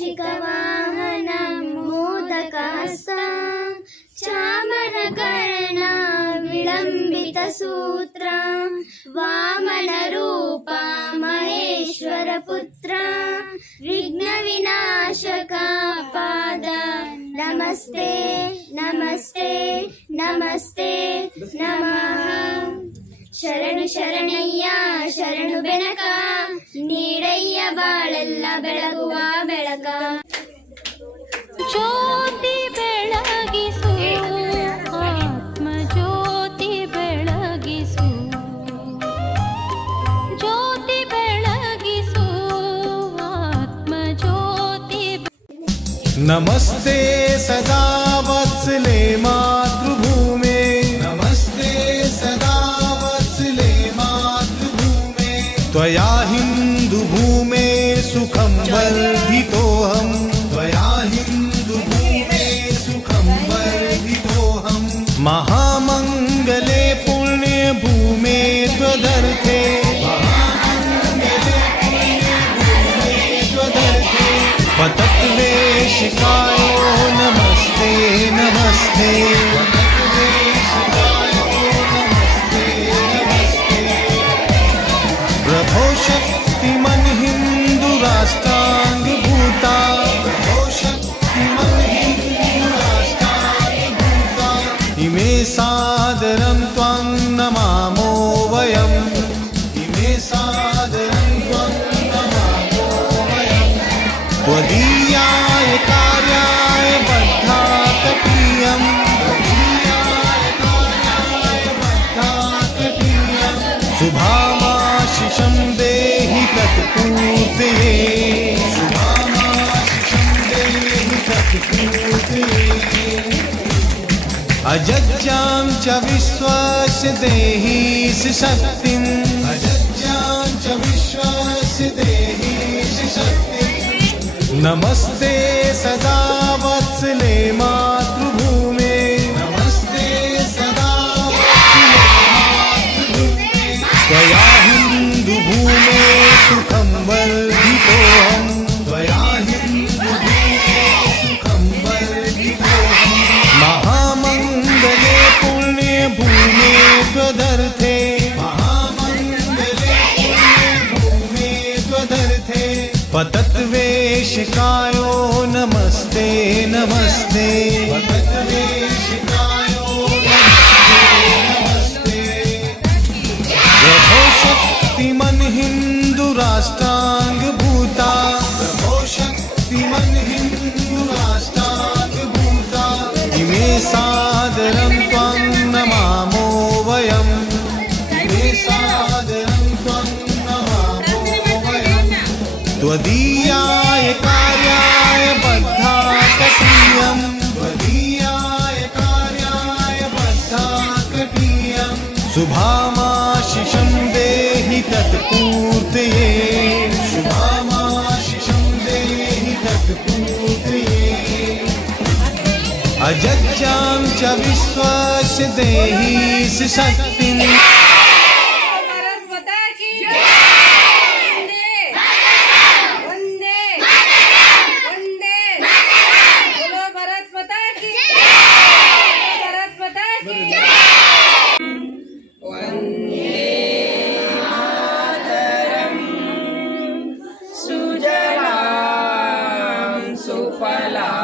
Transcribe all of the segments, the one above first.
मूषिकवाहनं मोदकास्तं चामरकर्णा विलम्बितसूत्रा वामनरूपा महेश्वरपुत्रा विघ्नविनाशका पाद नमस्ते नमस्ते नमस्ते नमः। ಶರಣು ಶರಣಯ್ಯ ಶರಣು ಬೆನಕ ನೀಡಯ್ಯ ಬಾಳೆಲ್ಲ ಬೆಳಗುವ ಬೆಳಕ. ಜ್ಯೋತಿ ಬೆಳಗಿಸು ಆತ್ಮ ಜ್ಯೋತಿ ಬೆಳಗಿಸು, ಜ್ಯೋತಿ ಬೆಳಗಿಸು ಆತ್ಮ ಜ್ಯೋತಿ. ನಮಸ್ತೆ ಸದಾ ವತ್ಸಲೆ ಮಾತೃಭೂಮೆ, ನಮಸ್ತೆ ಸದಾ वत्सले मातृभूमे, त्वया हिन्दुभूमे सुखं वर्धितोऽहं, त्वया हिन्दुभूमे सुखं वर्धितोऽहं। महामङ्गले पुण्यभूमे त्वदर्थे, महामङ्गले पुण्यभूमे त्वदर्थे पतत्वेशिकायो नमस्ते नमस्ते। प्रभो शक्तिमन् हिन्दुराष्ट्राङ्गभूता, प्रभो शक्तिमन् हिन्दुराष्ट्राङ्गभूता, इमे सादरं त्वां नमामो वयम्, इमे सादरं त्वां नमामो वयम्। त्वदीयाय कार्याय बद्धातटीयम्, त्वदीयाय कार्याय बद्धातटीयम्। शुभामाशिषं देहि तत्पूर्तये, शुभामाशिषं देहि तत्पूर्तये। अजज्ञां च विश्वस्य देहि शक्तिम्, अजज्ञां च विश्वस्य देहि शक्तिम्। नमस्ते सदा वत्सले मातृभूमे, नमस्ते सदा वत्सले मातृभूमे, त्वया हिन्दुभूमे सुखं वर्धितोऽहं, त्वया हिन्दुभूमे सुखं वर्धितोऽहं। महामङ्गले पुण्यभूमे त्वदर्थे, महामङ्गले पुण्यभूमे त्वदर्थे पतत्वेशिकायो नमस्ते नमस्ते, पतत्वेशिकायो नमस्ते नमस्ते। प्रभो शक्तिमन् हिन्दुराष्ट्राङ्गभूता, प्रभो शक्तिमन् हिन्दुराष्ट्राङ्गभूता, इमे सादरं त्वां नमामो वयम्, इमे सादरं त्वां नमामो वयम्। त्वदीयाय कार्याय बद्धातटीयम्, त्वदीयाय कार्याय बद्धातटीयम्। शुभामाशिषं देहि तत्पूर्तये, शुभामाशिषं देहि तत्पूर्तये। अजज्ञां च विश्वस्य देहि शक्तिम्। सुफला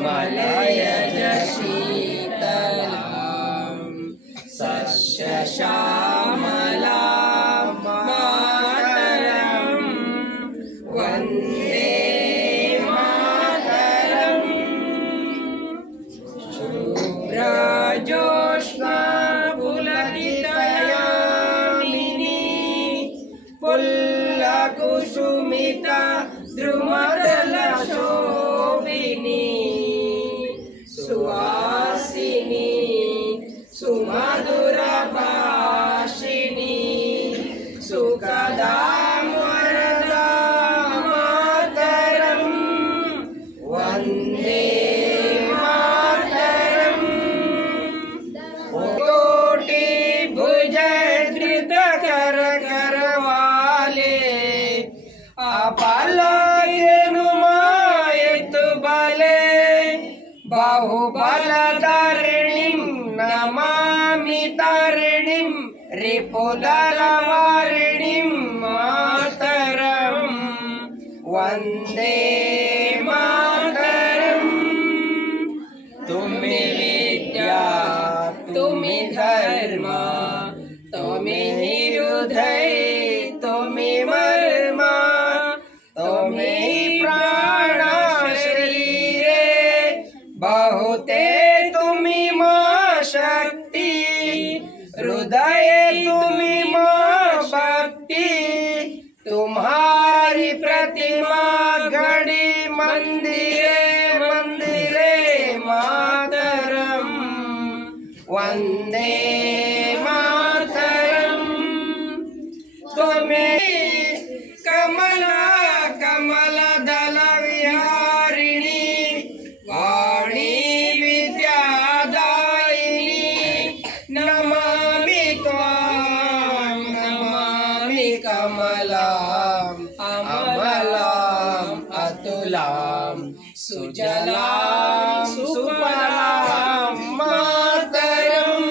मलयज शीतला सस्यश्यामला मातरं वन्दे मातरं। शुभ्रज्योत्स्ना पुलकितयामिनी पुल्लकुसुमिता द्रुमदलशोभिनी सुवासिनी सुमधुरभाषिणी सुखदा वरदा मातरं। बाहुबलधारिणीं नमामि तारिणीं रिपुदलवारिणीं मातरम् वन्दे मातरम्। तुम्हें विद्या तुम्हें धर्म तुम्हें हृदय तुम्हें मर्म तुम्हें प्राण शरीरे बहुते तुम्हें मां शक्ति हृदय तुम्हें मां भक्ति तुम्हारी प्रतिमा घड़ी मंदिरे मंदिरे मातरम वंदे मातरम। तुम्हें कमला कमला दल विहारिणी वाणी विद्यादायिनी नमामि त्वां नमामि कमलां अमलां अतुलां सुजलां सुफलां मातरं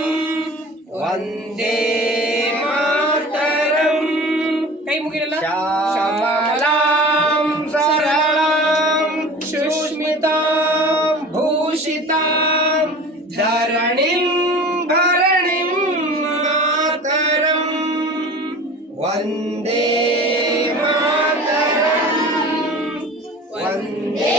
वन्दे मातरं। कೈ ಮುಗಿರಲ್ಲ श्यामलां सरलां सुष्मितां भूषितां धरणीं भरणीं मातरं वन्दे मातरं वन्दे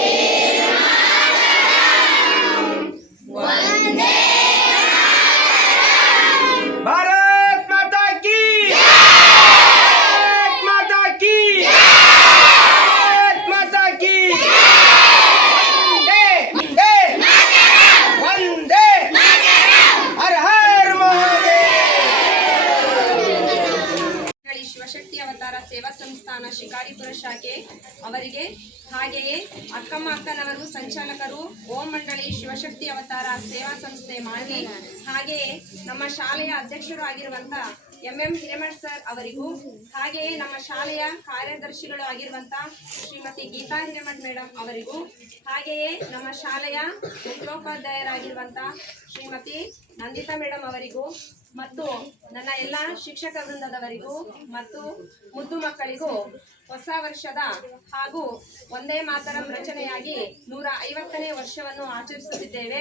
भारत माता की भारत माता की भारत माता की वंदे वंदे हर हर महादेव। ಶಿವಶಕ್ತಿ ಅವತಾರ ಸೇವಾ ಸಂಸ್ಥಾನ ಶಿಕಾರಿಪುರ ಶಾಖೆ ಅವರಿಗೆ ಹಾಗೆಯೇ ಅಕ್ಕಮ್ಮ ಅಕ್ಕನವರು ಸಂಚಾಲಕರು ಓಂ ಮಂಡಳಿ ಶಿವಶಕ್ತಿ ಅವತಾರ ಸೇವಾ ಸಂಸ್ಥೆ ಮಾನ್ಯ ಹಾಗೆಯೇ ನಮ್ಮ ಶಾಲೆಯ ಅಧ್ಯಕ್ಷರು ಆಗಿರುವಂತ ಎಂಎಂ ಹಿರೇಮಠ್ ಸರ್ ಅವರಿಗೂ ಹಾಗೆಯೇ ನಮ್ಮ ಶಾಲೆಯ ಕಾರ್ಯದರ್ಶಿಗಳು ಆಗಿರುವಂತ ಶ್ರೀಮತಿ ಗೀತಾ ಹಿರೇಮಠ್ ಮೇಡಮ್ ಅವರಿಗೂ ಹಾಗೆಯೇ ನಮ್ಮ ಶಾಲೆಯ ಮುಖ್ಯೋಪಾಧ್ಯಾಯರಾಗಿರುವಂತ ಶ್ರೀಮತಿ ನಂದಿತಾ ಮೇಡಮ್ ಅವರಿಗೂ ಮತ್ತು ನನ್ನ ಎಲ್ಲ ಶಿಕ್ಷಕ ವೃಂದದವರಿಗೂ ಮತ್ತು ಮುದ್ದು ಮಕ್ಕಳಿಗೂ ಹೊಸ ವರ್ಷದ ಹಾಗೂ ಒಂದೇ ಮಾತರಂ ರಚನೆಯಾಗಿ 150ನೇ ವರ್ಷವನ್ನು ಆಚರಿಸುತ್ತಿದ್ದೇವೆ.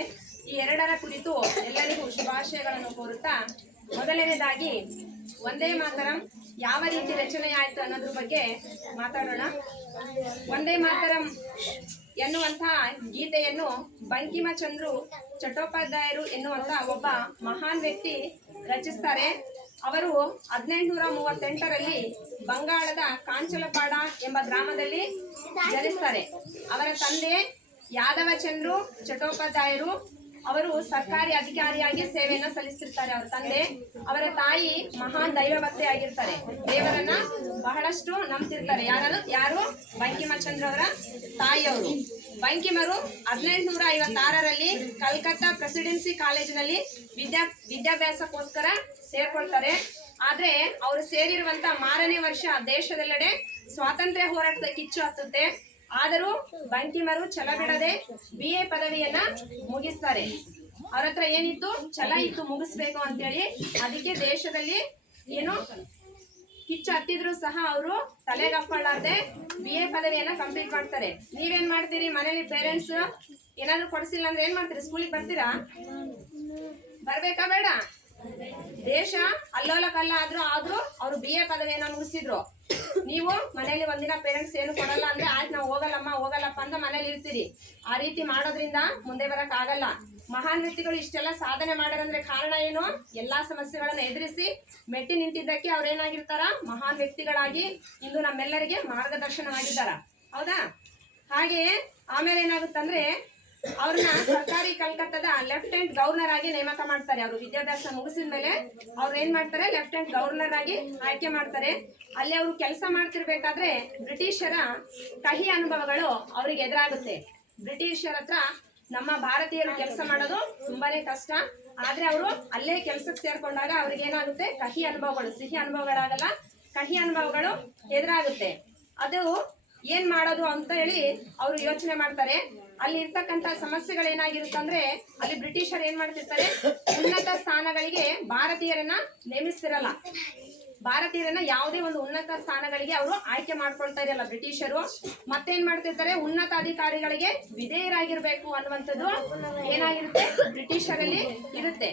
ಈ ಎರಡರ ಕುರಿತು ಎಲ್ಲರಿಗೂ ಶುಭಾಶಯಗಳನ್ನು ಕೋರುತ್ತಾ ಮೊದಲನೇದಾಗಿ ಒಂದೇ ಮಾತರಂ ಯಾವ ರೀತಿ ರಚನೆಯಾಯಿತು ಅನ್ನೋದ್ರ ಬಗ್ಗೆ ಮಾತಾಡೋಣ. ಒಂದೇ ಮಾತರಂ ಎನ್ನುವಂತಹ ಗೀತೆಯನ್ನು ಬಂಕಿಮಚಂದ್ರು ಚಟ್ಟೋಪಾಧ್ಯಾಯರು ಎನ್ನುವಂತ ಒಬ್ಬ ಮಹಾನ್ ವ್ಯಕ್ತಿ ರಚಿಸ್ತಾರೆ. ಅವರು 1838ರಲ್ಲಿ ಬಂಗಾಳದ ಕಾಂಚಲಪಾಡ ಎಂಬ ಗ್ರಾಮದಲ್ಲಿ ಜನಿಸ್ತಾರೆ. ಅವರ ತಂದೆ ಯಾದವಚಂದ್ರು ಚಟ್ಟೋಪಾಧ್ಯಾಯರು ಅವರು ಸರ್ಕಾರಿ ಅಧಿಕಾರಿಯಾಗಿ ಸೇವೆಯನ್ನು ಸಲ್ಲಿಸಿರ್ತಾರೆ. ಅವರ ತಂದೆ, ಅವರ ತಾಯಿ ಮಹಾನ್ ದೈವಭಕ್ತಿ ಆಗಿರ್ತಾರೆ, ದೇವರನ್ನ ಬಹಳಷ್ಟು ನಂಬ್ತಿರ್ತಾರೆ. ಯಾರು ಬಂಕಿಮಚಂದ್ರ ಅವರ ತಾಯಿಯವರು. ಬಂಕಿಮರು 1856ರಲ್ಲಿ ಕಲ್ಕತ್ತಾ ಪ್ರೆಸಿಡೆನ್ಸಿ ಕಾಲೇಜಿನಲ್ಲಿ ವಿದ್ಯಾಭ್ಯಾಸಕ್ಕೋಸ್ಕರ ಸೇರ್ಕೊಳ್ತಾರೆ. ಆದ್ರೆ ಅವರು ಸೇರಿರುವಂತ ಮಾರನೇ ವರ್ಷ ದೇಶದೆಲ್ಲೆಡೆ ಸ್ವಾತಂತ್ರ್ಯ ಹೋರಾಟದ ಕಿಚ್ಚು ಹತ್ತುತ್ತೆ. ಆದರೂ ಬಂಕಿಮರು ಛಲ ಬಿಡದೆ BA ಪದವಿಯನ್ನ ಮುಗಿಸ್ತಾರೆ. ಅವ್ರ ಹತ್ರ ಏನಿತ್ತು, ಛಲ ಇತ್ತು ಮುಗಿಸ್ಬೇಕು ಅಂತೇಳಿ. ಅದಕ್ಕೆ ದೇಶದಲ್ಲಿ ಏನು ಕಿಚ್ಚು ಹತ್ತಿದ್ರು ಸಹ ಅವರು ತಲೆಗಪ್ಪಳ್ಳಾರ್ದೆ BA ಪದವಿಯನ್ನ ಕಂಪ್ಲೀಟ್ ಮಾಡ್ತಾರೆ. ನೀವೇನ್ ಮಾಡ್ತೀರಿ ಮನೇಲಿ? ಪೇರೆಂಟ್ಸ್ ಏನಾದ್ರು ಕೊಡಿಸಿಲ್ಲ ಅಂದ್ರೆ ಏನ್ ಮಾಡ್ತೀರಿ? ಸ್ಕೂಲಿಗೆ ಬರ್ತೀರಾ? ಬರ್ಬೇಕಾ ಬೇಡ? ದೇಶ ಅಲ್ಲೋಲ ಕಲ್ಲ ಆದ್ರೂ ಅವರು BA ಪದವಿಯನ್ನ ಮುಗಿಸಿದ್ರು. ನೀವು ಮನೇಲಿ ಒಂದಿನ ಪೇರೆಂಟ್ಸ್ ಏನು ಕೊಡಲ್ಲ ಅಂದ್ರೆ ಆಯ್ತು ನಾವು ಹೋಗಲ್ಲಪ್ಪ ಅಂತ ಮನೇಲಿ ಇರ್ತೀರಿ. ಆ ರೀತಿ ಮಾಡೋದ್ರಿಂದ ಮುಂದೆ ಬರಕ್ ಆಗಲ್ಲ. ಮಹಾನ್ ವ್ಯಕ್ತಿಗಳು ಇಷ್ಟೆಲ್ಲ ಸಾಧನೆ ಮಾಡ್ಯಾರಂದ್ರೆ ಕಾರಣ ಏನು? ಎಲ್ಲಾ ಸಮಸ್ಯೆಗಳನ್ನ ಎದುರಿಸಿ ಮೆಟ್ಟಿ ನಿಂತಿದ್ದಕ್ಕೆ ಅವ್ರೇನಾಗಿರ್ತಾರ? ಮಹಾನ್ ವ್ಯಕ್ತಿಗಳಾಗಿ ಇಂದು ನಮ್ಮೆಲ್ಲರಿಗೆ ಮಾರ್ಗದರ್ಶನವಾಗಿದ್ದಾರ. ಹೌದಾ? ಹಾಗೆಯೇ ಆಮೇಲೆ ಏನಾಗುತ್ತಂದ್ರೆ ಅವ್ರನ್ನ ಸರ್ಕಾರಿ ಕಲ್ಕತ್ತಾದ ಲೆಫ್ಟಿನೆಂಟ್ ಗವರ್ನರ್ ಆಗಿ ನೇಮಕ ಮಾಡ್ತಾರೆ. ಅವರು ವಿದ್ಯಾಭ್ಯಾಸ ಮುಗಿಸಿದ ಮೇಲೆ ಅವ್ರು ಏನ್ ಮಾಡ್ತಾರೆ? ಲೆಫ್ಟಿನೆಂಟ್ ಗವರ್ನರ್ ಆಗಿ ಆಯ್ಕೆ ಮಾಡ್ತಾರೆ. ಅಲ್ಲಿ ಅವರು ಕೆಲಸ ಮಾಡ್ತಿರ್ಬೇಕಾದ್ರೆ ಬ್ರಿಟಿಷರ ಕಹಿ ಅನುಭವಗಳು ಅವ್ರಿಗೆ ಎದುರಾಗುತ್ತೆ. ಬ್ರಿಟಿಷರ ಹತ್ರ ನಮ್ಮ ಭಾರತೀಯರು ಕೆಲಸ ಮಾಡೋದು ತುಂಬಾನೇ ಕಷ್ಟ. ಆದ್ರೆ ಅವರು ಅಲ್ಲೇ ಕೆಲಸಕ್ಕೆ ಸೇರ್ಕೊಂಡಾಗ ಅವ್ರಿಗೆ ಏನಾಗುತ್ತೆ? ಕಹಿ ಅನುಭವಗಳು, ಸಿಹಿ ಅನುಭವಗಳಾಗಲ್ಲ, ಕಹಿ ಅನುಭವಗಳು ಎದುರಾಗುತ್ತೆ. ಅದು ಏನ್ ಮಾಡೋದು ಅಂತ ಹೇಳಿ ಅವರು ಯೋಚನೆ ಮಾಡ್ತಾರೆ. ಅಲ್ಲಿ ಇರ್ತಕ್ಕಂತ ಸಮಸ್ಯೆಗಳೇನಾಗಿರುತ್ತಂದ್ರೆ ಅಲ್ಲಿ ಬ್ರಿಟಿಷರು ಏನ್ ಮಾಡ್ತಿರ್ತಾರೆ, ಉನ್ನತ ಸ್ಥಾನಗಳಿಗೆ ಭಾರತೀಯರನ್ನ ನೇಮಿಸ್ತಿರಲ್ಲ. ಭಾರತೀಯರನ್ನ ಯಾವುದೇ ಒಂದು ಉನ್ನತ ಸ್ಥಾನಗಳಿಗೆ ಅವರು ಆಯ್ಕೆ ಮಾಡ್ಕೊಳ್ತಾ ಇರಲ್ಲ ಬ್ರಿಟಿಷರು. ಮತ್ತೇನ್ ಮಾಡ್ತಿರ್ತಾರೆ, ಉನ್ನತ ಅಧಿಕಾರಿಗಳಿಗೆ ವಿಧೇಯರಾಗಿರ್ಬೇಕು ಅನ್ನುವಂಥದ್ದು ಏನಾಗಿರುತ್ತೆ ಬ್ರಿಟಿಷರಲ್ಲಿ ಇರುತ್ತೆ.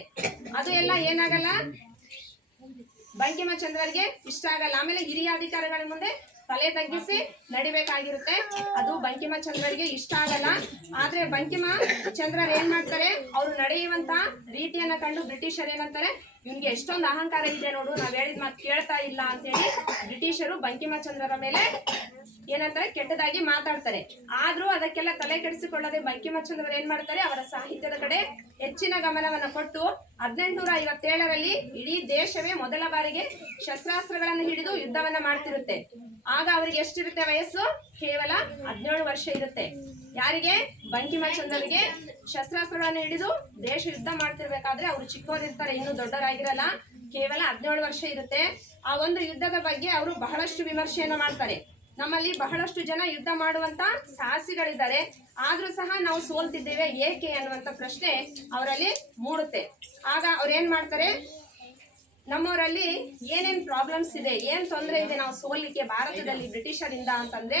ಅದು ಎಲ್ಲ ಏನಾಗಲ್ಲ, ಬಂಕಿಮಚಂದ್ರರಿಗೆ ಇಷ್ಟ ಆಗಲ್ಲ. ಆಮೇಲೆ ಹಿರಿಯ ಅಧಿಕಾರಿಗಳ ಮುಂದೆ ತಲೆ ತಗ್ಗಿಸಿ ನಡಿಬೇಕಾಗಿರುತ್ತೆ. ಅದು ಬಂಕಿಮಚಂದ್ರರಿಗೆ ಇಷ್ಟ ಆಗಲ್ಲ. ಆದ್ರೆ ಬಂಕಿಮಚಂದ್ರರು ಏನ್ ಮಾಡ್ತಾರೆ, ಅವ್ರು ನಡೆಯುವಂತ ರೀತಿಯನ್ನ ಕಂಡು ಬ್ರಿಟಿಷರ್ ಏನಂತಾರೆ, ಇವ್ನಿಗೆ ಎಷ್ಟೊಂದು ಅಹಂಕಾರ ಇದೆ ನೋಡು, ನಾವ್ ಹೇಳಿದ ಮಾತು ಕೇಳ್ತಾ ಇಲ್ಲ ಅಂತ ಹೇಳಿ ಬ್ರಿಟಿಷರು ಬಂಕಿಮಚಂದ್ರರ ಮೇಲೆ ಏನಂತಾರೆ ಕೆಟ್ಟದಾಗಿ ಮಾತಾಡ್ತಾರೆ. ಆದ್ರೂ ಅದಕ್ಕೆಲ್ಲ ತಲೆ ಕೆಡಿಸಿಕೊಳ್ಳದೆ ಬಂಕಿಮಚಂದ್ರರು ಏನ್ ಮಾಡ್ತಾರೆ, ಅವರ ಸಾಹಿತ್ಯದ ಕಡೆ ಹೆಚ್ಚಿನ ಗಮನವನ್ನ ಕೊಟ್ಟು 1857ರಲ್ಲಿ ಇಡೀ ದೇಶವೇ ಮೊದಲ ಬಾರಿಗೆ ಶಸ್ತ್ರಾಸ್ತ್ರಗಳನ್ನು ಹಿಡಿದು ಯುದ್ಧವನ್ನ ಮಾಡ್ತಿರುತ್ತೆ. ಆಗ ಅವರಿಗೆ ಎಷ್ಟಿರುತ್ತೆ ವಯಸ್ಸು, ಕೇವಲ 17 ವರ್ಷ ಇರುತ್ತೆ. ಯಾರಿಗೆ, ಬಂಕಿಮಚಂದ್ರರಿಗೆ ಶಸ್ತ್ರಾಸ್ತ್ರಗಳನ್ನು ಹಿಡಿದು ದೇಶ ಯುದ್ಧ ಮಾಡ್ತಿರ್ಬೇಕಾದ್ರೆ ಅವರು ಚಿಕ್ಕವರಿರ್ತಾರೆ, ಇನ್ನೂ ದೊಡ್ಡವರಾಗಿರಲ್ಲ, ಕೇವಲ 17 ವರ್ಷ ಇರುತ್ತೆ. ಆ ಒಂದು ಯುದ್ಧದ ಬಗ್ಗೆ ಅವರು ಬಹಳಷ್ಟು ವಿಮರ್ಶೆಯನ್ನ ಮಾಡ್ತಾರೆ. ನಮ್ಮಲ್ಲಿ ಬಹಳಷ್ಟು ಜನ ಯುದ್ಧ ಮಾಡುವಂತ ಸಾಹಸಿಗಳಿದ್ದಾರೆ, ಆದ್ರೂ ಸಹ ನಾವು ಸೋಲ್ತಿದ್ದೇವೆ ಏಕೆ ಅನ್ನುವಂತ ಪ್ರಶ್ನೆ ಅವರಲ್ಲಿ ಮೂಡುತ್ತೆ. ಆಗ ಅವ್ರು ಏನ್ ಮಾಡ್ತಾರೆ, ನಮ್ಮವರಲ್ಲಿ ಏನೇನ್ ಪ್ರಾಬ್ಲಮ್ಸ್ ಇದೆ, ಏನ್ ತೊಂದರೆ ಇದೆ ನಾವು ಸೋಲಿಕ್ಕೆ ಭಾರತದಲ್ಲಿ ಬ್ರಿಟಿಷರಿಂದ ಅಂತಂದ್ರೆ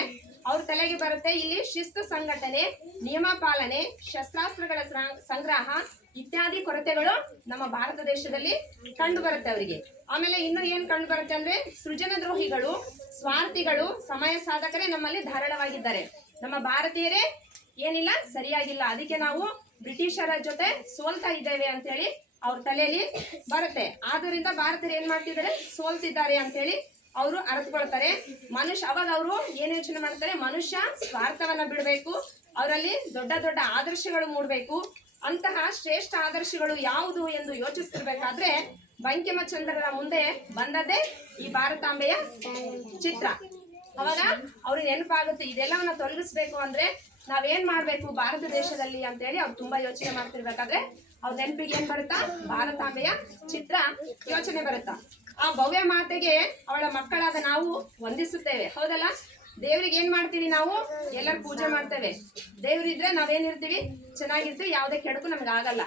ಅವ್ರ ತಲೆಗೆ ಬರುತ್ತೆ, ಇಲ್ಲಿ ಶಿಸ್ತು ಸಂಘಟನೆ, ನಿಯಮ ಪಾಲನೆ, ಶಸ್ತ್ರಾಸ್ತ್ರಗಳ ಸಂಗ್ರಹ ಇತ್ಯಾದಿ ಕೊರತೆಗಳು ನಮ್ಮ ಭಾರತ ದೇಶದಲ್ಲಿ ಕಂಡು ಬರುತ್ತೆ ಅವರಿಗೆ. ಆಮೇಲೆ ಇನ್ನು ಏನ್ ಕಂಡು ಬರುತ್ತೆ ಅಂದ್ರೆ ಸೃಜನ ದ್ರೋಹಿಗಳು, ಸ್ವಾರ್ಥಿಗಳು, ಸಮಯ ಸಾಧಕರೇ ನಮ್ಮಲ್ಲಿ ಧಾರಾಳವಾಗಿದ್ದಾರೆ. ನಮ್ಮ ಭಾರತೀಯರೇ ಏನಿಲ್ಲ ಸರಿಯಾಗಿಲ್ಲ, ಅದಕ್ಕೆ ನಾವು ಬ್ರಿಟಿಷರ ಜೊತೆ ಸೋಲ್ತಾ ಇದ್ದೇವೆ ಅಂತ ಹೇಳಿ ಅವ್ರ ತಲೆಯಲ್ಲಿ ಬರುತ್ತೆ. ಆದ್ರಿಂದ ಭಾರತೀಯರು ಏನ್ ಮಾಡ್ತಿದ್ದಾರೆ, ಸೋಲ್ತಿದ್ದಾರೆ ಅಂತ ಹೇಳಿ ಅವರು ಅರ್ಥಕೊಳ್ತಾರೆ. ಅವಾಗ ಅವರು ಏನ್ ಯೋಚನೆ ಮಾಡ್ತಾರೆ, ಮನುಷ್ಯ ಸ್ವಾರ್ಥವನ್ನ ಬಿಡಬೇಕು, ಅವರಲ್ಲಿ ದೊಡ್ಡ ದೊಡ್ಡ ಆದರ್ಶಗಳು ಮೂಡಬೇಕು. ಅಂತಹ ಶ್ರೇಷ್ಠ ಆದರ್ಶಗಳು ಯಾವುದು ಎಂದು ಯೋಚಿಸ್ತಿರ್ಬೇಕಾದ್ರೆ ಬಂಕಿಮಚಂದ್ರರ ಮುಂದೆ ಬಂದದ್ದೇ ಈ ಭಾರತಾಂಬೆಯ ಚಿತ್ರ. ಅವಾಗ ಅವ್ರಿಗೆ ನೆನಪಾಗುತ್ತೆ, ಇದೆಲ್ಲವನ್ನ ತೊಲಗಿಸ್ಬೇಕು ಅಂದ್ರೆ ನಾವೇನ್ ಮಾಡ್ಬೇಕು ಭಾರತ ದೇಶದಲ್ಲಿ ಅಂತ ಹೇಳಿ ಅವ್ರು ತುಂಬಾ ಯೋಚನೆ ಮಾಡ್ತಿರ್ಬೇಕಾದ್ರೆ ಅವ್ರ ನೆನಪಿಗೆ ಏನ್ ಬರುತ್ತಾ, ಭಾರತಾಂಬೆಯ ಚಿತ್ರ ಯೋಚನೆ ಬರುತ್ತಾ. ಆ ಭವ್ಯ ಮಾತೆಗೆ ಅವಳ ಮಕ್ಕಳಾದ ನಾವು ವಂದಿಸುತ್ತೇವೆ, ಹೌದಲ್ಲ? ದೇವ್ರಿಗೆ ಏನ್ ಮಾಡ್ತೀವಿ ನಾವು, ಎಲ್ಲರೂ ಪೂಜೆ ಮಾಡ್ತೇವೆ. ದೇವ್ರಿದ್ರೆ ನಾವೇನಿರ್ತೀವಿ, ಚೆನ್ನಾಗಿರ್ತೀವಿ, ಯಾವುದೇ ಕೆಡಕು ನಮ್ಗೆ ಆಗಲ್ಲ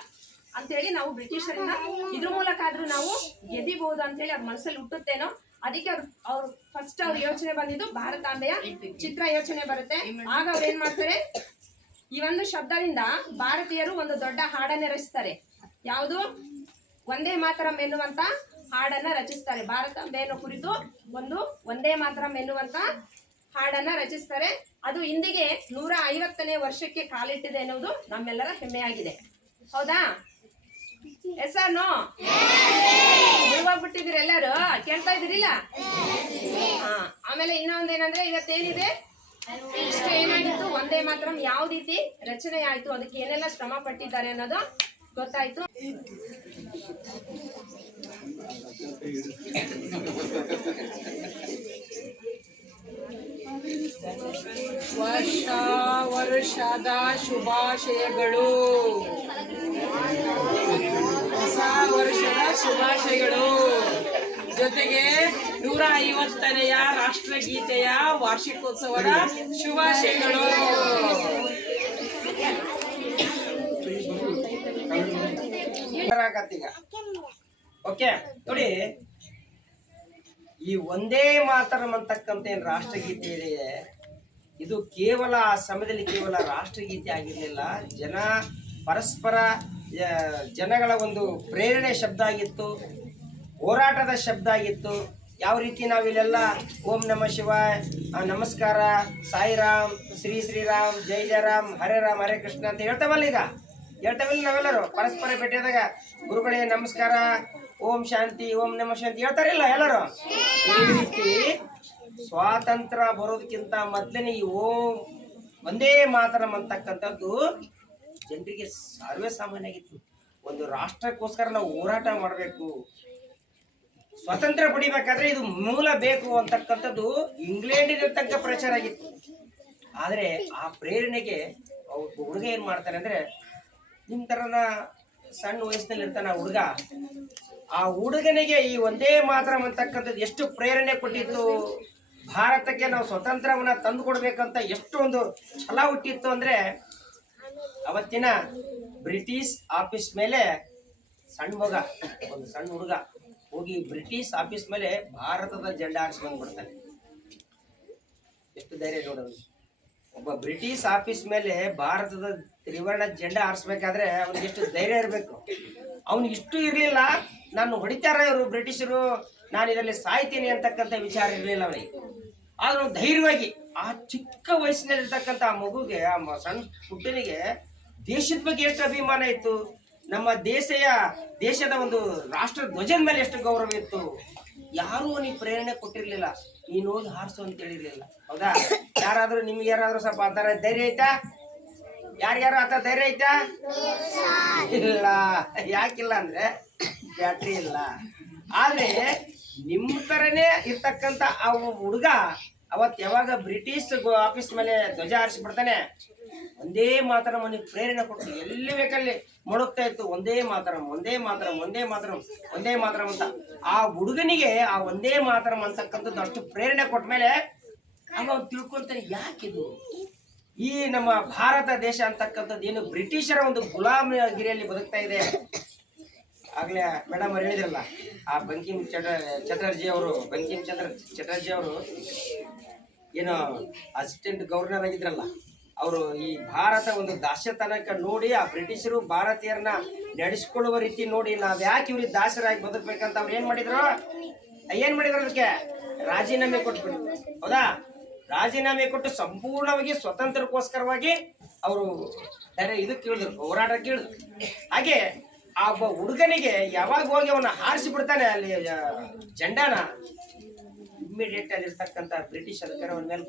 ಅಂತೇಳಿ ನಾವು ಬ್ರಿಟಿಷರನ್ನ ಇದ್ರ ಮೂಲಕ ಆದ್ರೂ ನಾವು ಗೆದಿಬಹುದು ಅಂತೇಳಿ ಅವ್ರ ಮನಸ್ಸಲ್ಲಿ ಹುಟ್ಟುತ್ತೇನೋ. ಅದಕ್ಕೆ ಅವ್ರು ಫಸ್ಟ್ ಅವ್ರ ಯೋಚನೆ ಬಂದಿದ್ದು ಭಾರತಾಂಬೆಯ ಚಿತ್ರ ಯೋಚನೆ ಬರುತ್ತೆ. ಆಗ ಅವ್ರು ಏನ್ ಮಾಡ್ತಾರೆ, ಈ ಒಂದು ಶಬ್ದದಿಂದ ಭಾರತೀಯರು ಒಂದು ದೊಡ್ಡ ಹಾಡನ್ನ ರಚಿಸ್ತಾರೆ. ಯಾವುದು, ಒಂದೇ ಮಾತರಂ ಎನ್ನುವಂತ ಹಾಡನ್ನ ರಚಿಸ್ತಾರೆ. ಭಾರತಾಂಬೆಯನ್ನು ಕುರಿತು ಒಂದು ಒಂದೇ ಮಾತರಂ ಎನ್ನುವಂತ ಹಾಡನ್ನ ರಚಿಸ್ತಾರೆ. ಅದು ಇಂದಿಗೆ 150ನೇ ವರ್ಷಕ್ಕೆ ಕಾಲಿಟ್ಟಿದೆ ಎನ್ನುವುದು ನಮ್ಮೆಲ್ಲರ ಹೆಮ್ಮೆಯಾಗಿದೆ, ಹೌದಾ? S R no? ಹೋಗ್ಬಿಟ್ಟಿದ್ದೀರಿ ಎಲ್ಲರೂ, ಕೇಳ್ತಾ ಇದ್ದೀರಿಲ್ಲ? ಆಮೇಲೆ ಇನ್ನೊಂದೇನಂದ್ರೆ ಇವತ್ತೇನಿದೆ, ಇಷ್ಟು ಏನಾಗಿತ್ತು, ಒಂದೇ ಮಾತ್ರ ಯಾವ ರೀತಿ ರಚನೆ ಆಯ್ತು, ಅದಕ್ಕೆ ಏನೆಲ್ಲ ಶ್ರಮ ಪಟ್ಟಿದ್ದಾರೆ ಅನ್ನೋದು ಗೊತ್ತಾಯ್ತು. ವರ್ಷದ ಶುಭಾಶಯಗಳು, ಹೊಸ ವರ್ಷದ ಶುಭಾಶಯಗಳು, ಜೊತೆಗೆ 150ನೆಯ ರಾಷ್ಟ್ರಗೀತೆಯ ವಾರ್ಷಿಕೋತ್ಸವದ ಶುಭಾಶಯಗಳು. ಓಕೆ ನೋಡಿ, ಈ ಒಂದೇ ಮಾತರಂ ಅಂತಕ್ಕಂಥ ಏನು ರಾಷ್ಟ್ರಗೀತೆ ಇದೆ, ಇದು ಕೇವಲ ಆ ಸಮಯದಲ್ಲಿ ಕೇವಲ ರಾಷ್ಟ್ರಗೀತೆ ಆಗಿರಲಿಲ್ಲ, ಪರಸ್ಪರ ಜನಗಳ ಒಂದು ಪ್ರೇರಣೆ ಶಬ್ದ ಆಗಿತ್ತು, ಹೋರಾಟದ ಶಬ್ದ ಆಗಿತ್ತು. ಯಾವ ರೀತಿ ನಾವಿಲ್ಲೆಲ್ಲ ಓಂ ನಮಃ ಶಿವಾಯ, ನಮಸ್ಕಾರ, ಸಾಯಿರಾಮ್, ಶ್ರೀರಾಮ್, ಜೈ ಜಯರಾಮ್, ಹರೇ ರಾಮ್ ಹರೇ ಕೃಷ್ಣ ಅಂತ ಹೇಳ್ತಾವಲ್ಲ, ಈಗ ಹೇಳ್ತಾವಿಲ್ಲ ನಾವೆಲ್ಲರೂ ಪರಸ್ಪರ ಭೇಟಿಯಾದಾಗ, ಗುರುಗಳೇ ನಮಸ್ಕಾರ, ಓಂ ಶಾಂತಿ, ಓಂ ನಮಃ ಶಾಂತಿ ಹೇಳ್ತಾರಿಲ್ಲ ಎಲ್ಲರೂ. ಈ ರೀತಿ ಸ್ವಾತಂತ್ರ್ಯ ಬರೋದಕ್ಕಿಂತ ಮೊದಲನೇ ಈ ಓಂ ಒಂದೇ ಮಾತರಂ ಅಂತಕ್ಕಂಥದ್ದು ಜನರಿಗೆ ಸರ್ವೇ ಸಾಮಾನ್ಯ ಆಗಿತ್ತು. ಒಂದು ರಾಷ್ಟ್ರಕ್ಕೋಸ್ಕರ ನಾವು ಹೋರಾಟ ಮಾಡಬೇಕು, ಸ್ವಾತಂತ್ರ್ಯ ಪಡಿಬೇಕಾದ್ರೆ ಇದು ಮೂಲ ಬೇಕು ಅಂತಕ್ಕಂಥದ್ದು ಇಂಗ್ಲೆಂಡಿನ ಪ್ರಚಾರ ಆಗಿತ್ತು. ಆದರೆ ಆ ಪ್ರೇರಣೆಗೆ ಹುಡುಗ ಏನು ಮಾಡ್ತಾರೆ ಅಂದರೆ, ನಿಮ್ಮ ಥರನ ಸಣ್ಣ ವಯಸ್ಸಿನಲ್ಲಿ ಇರ್ತಾನೆ ಆ ಹುಡುಗ, ಆ ಹುಡುಗನಿಗೆ ಈ ಒಂದೇ ಮಾತರಂ ಅಂತಕ್ಕಂಥದ್ದು ಎಷ್ಟು ಪ್ರೇರಣೆ ಕೊಟ್ಟಿತ್ತು. ಭಾರತಕ್ಕೆ ನಾವು ಸ್ವತಂತ್ರವನ್ನ ತಂದು ಕೊಡ್ಬೇಕಂತ ಎಷ್ಟು ಒಂದು ಛಲ ಹುಟ್ಟಿತ್ತು ಅಂದ್ರೆ ಅವತ್ತಿನ ಬ್ರಿಟಿಷ್ ಆಫೀಸ್ ಮೇಲೆ ಸಣ್ಣ ಮಗ, ಒಂದು ಸಣ್ಣ ಹುಡುಗ ಹೋಗಿ ಬ್ರಿಟಿಷ್ ಆಫೀಸ್ ಮೇಲೆ ಭಾರತದ ಜೆಂಡಾ ಹಾರಿಸಿ ಬಂದ್ಬಿಡ್ತಾನೆ. ಎಷ್ಟು ಧೈರ್ಯ ನೋಡೋದು. ಒಬ್ಬ ಬ್ರಿಟಿಷ್ ಆಫೀಸ್ ಮೇಲೆ ಭಾರತದ ತ್ರಿವರ್ಣ ಜೆಂಡಾ ಹಾರಿಸ್ಬೇಕಾದ್ರೆ ಅವ್ನಿಗೆ ಎಷ್ಟು ಧೈರ್ಯ ಇರಬೇಕು. ಅವ್ನಿಗೆ ಇಷ್ಟು ಇರಲಿಲ್ಲ, ನಾನು ಹೊಡಿತಾರ ಇವರು ಬ್ರಿಟಿಷರು, ನಾನು ಇದರಲ್ಲಿ ಸಾಯ್ತೀನಿ ಅಂತಕ್ಕಂಥ ವಿಚಾರ ಇರಲಿಲ್ಲ ಅವನಿಗೆ. ಆದ್ರೆ ಅವ್ನು ಧೈರ್ಯವಾಗಿ ಆ ಚಿಕ್ಕ ವಯಸ್ಸಿನಲ್ಲಿರ್ತಕ್ಕಂಥ ಆ ಮಗುಗೆ, ಆ ಸಣ್ಣ ಪುಟ್ಟನಿಗೆ ದೇಶದ ಬಗ್ಗೆ ಎಷ್ಟು ಅಭಿಮಾನ ಇತ್ತು, ನಮ್ಮ ದೇಶದ ಒಂದು ರಾಷ್ಟ್ರ ಧ್ವಜದ ಮೇಲೆ ಎಷ್ಟು ಗೌರವ ಇತ್ತು. ಯಾರು ಅವನಿಗೆ ಪ್ರೇರಣೆ ಕೊಟ್ಟಿರ್ಲಿಲ್ಲ, ನೀನು ಹೋಗಿ ಹಾರಿಸು ಅಂತ ಹೇಳಿರ್ಲಿಲ್ಲ. ಹೌದಾ? ಯಾರಾದ್ರೂ ನಿಮ್ಗೆ ಯಾರಾದ್ರೂ ಸ್ವಲ್ಪ ಆ ಥರ ಧೈರ್ಯ ಐತಾ? ಯಾರ್ಯಾರು ಆ ಥರ ಧೈರ್ಯ ಐತಾ? ಇಲ್ಲ. ಯಾಕಿಲ್ಲ ಅಂದ್ರೆ ಬ್ಯಾಟ್ರಿ ಇಲ್ಲ. ಆದ್ರೆ ನಿಮ್ಮ ತರನೇ ಇರ್ತಕ್ಕಂಥ ಆ ಹುಡುಗ ಅವತ್ತು ಯಾವಾಗ ಬ್ರಿಟಿಷ್ ಆಫೀಸ್ ಮೇಲೆ ಧ್ವಜ ಹಾರಿಸ್ಬಿಡ್ತಾನೆ, ಒಂದೇ ಮಾತರಂ ಅವನಿಗೆ ಪ್ರೇರಣೆ ಕೊಟ್ಟು ಎಲ್ಲಿ ಬೇಕಲ್ಲಿ ಮೊಳಗ್ತಾ ಇತ್ತು. ಒಂದೇ ಮಾತರಂ, ಒಂದೇ ಮಾತರಂ, ಒಂದೇ ಮಾತರಂ, ಒಂದೇ ಮಾತರಂ ಅಂತ ಆ ಹುಡುಗನಿಗೆ ಆ ಒಂದೇ ಮಾತರಂ ಅಂತಕ್ಕಂಥದ್ದು ಅಷ್ಟು ಪ್ರೇರಣೆ ಕೊಟ್ಟ ಮೇಲೆ ಆಗ ಅವ್ನು ತಿಳ್ಕೊಂತಾನೆ, ಯಾಕಿದು ಈ ನಮ್ಮ ಭಾರತ ದೇಶ ಅಂತಕ್ಕಂಥದ್ದು ಏನು ಬ್ರಿಟಿಷರ ಒಂದು ಗುಲಾಮಗಿರಿಯಲ್ಲಿ ಬದುಕ್ತಾ ಇದೆ. ಆಗ್ಲೇ ಮೇಡಮ್ ಅವ್ರು ಹೇಳಿದ್ರಲ್ಲ, ಆ ಬಂಕಿಮ್ ಚಟರ್ಜಿ ಅವರು ಏನು ಅಸಿಸ್ಟೆಂಟ್ ಗವರ್ನರ್ ಆಗಿದ್ರಲ್ಲ, ಅವರು ಈ ಭಾರತ ಒಂದು ದಾಸ್ಯತನಕ ನೋಡಿ ಆ ಬ್ರಿಟಿಷರು ಭಾರತೀಯರನ್ನ ನಡೆಸ್ಕೊಳ್ಳುವ ರೀತಿ ನೋಡಿ ನಾವ್ ಯಾಕೆ ಇವ್ರಿಗೆ ದಾಸರಾಗಿ ಬದುಕ್ಬೇಕಂತ ಅವ್ರು ಏನ್ ಮಾಡಿದ್ರು ಅದಕ್ಕೆ ರಾಜೀನಾಮೆ ಕೊಟ್ಬಿಟ್ರು. ಹೌದಾ? ರಾಜೀನಾಮೆ ಕೊಟ್ಟು ಸಂಪೂರ್ಣವಾಗಿ ಸ್ವತಂತ್ರಕ್ಕೋಸ್ಕರವಾಗಿ ಅವರು ಇದಕ್ಕೆ ಹೇಳಿದ್ರು, ಹೋರಾಟಕ್ಕೆ ಹೇಳಿದ್ರು. ಹಾಗೆ ಆ ಒಬ್ಬ ಹುಡುಗನಿಗೆ ಯಾವಾಗ ಹೋಗಿ ಅವನ್ನ ಹಾರಿಸಿ ಬಿಡ್ತಾನೆ ಅಲ್ಲಿ ಜೆಂಡಾನ, ಇಮ್ಮಿಡಿಯೇಟ್ ಅಲ್ಲಿರ್ತಕ್ಕಂಥ ಬ್ರಿಟಿಷ್ ಅಧಿಕಾರ ಅವನ ಮೇಲೆ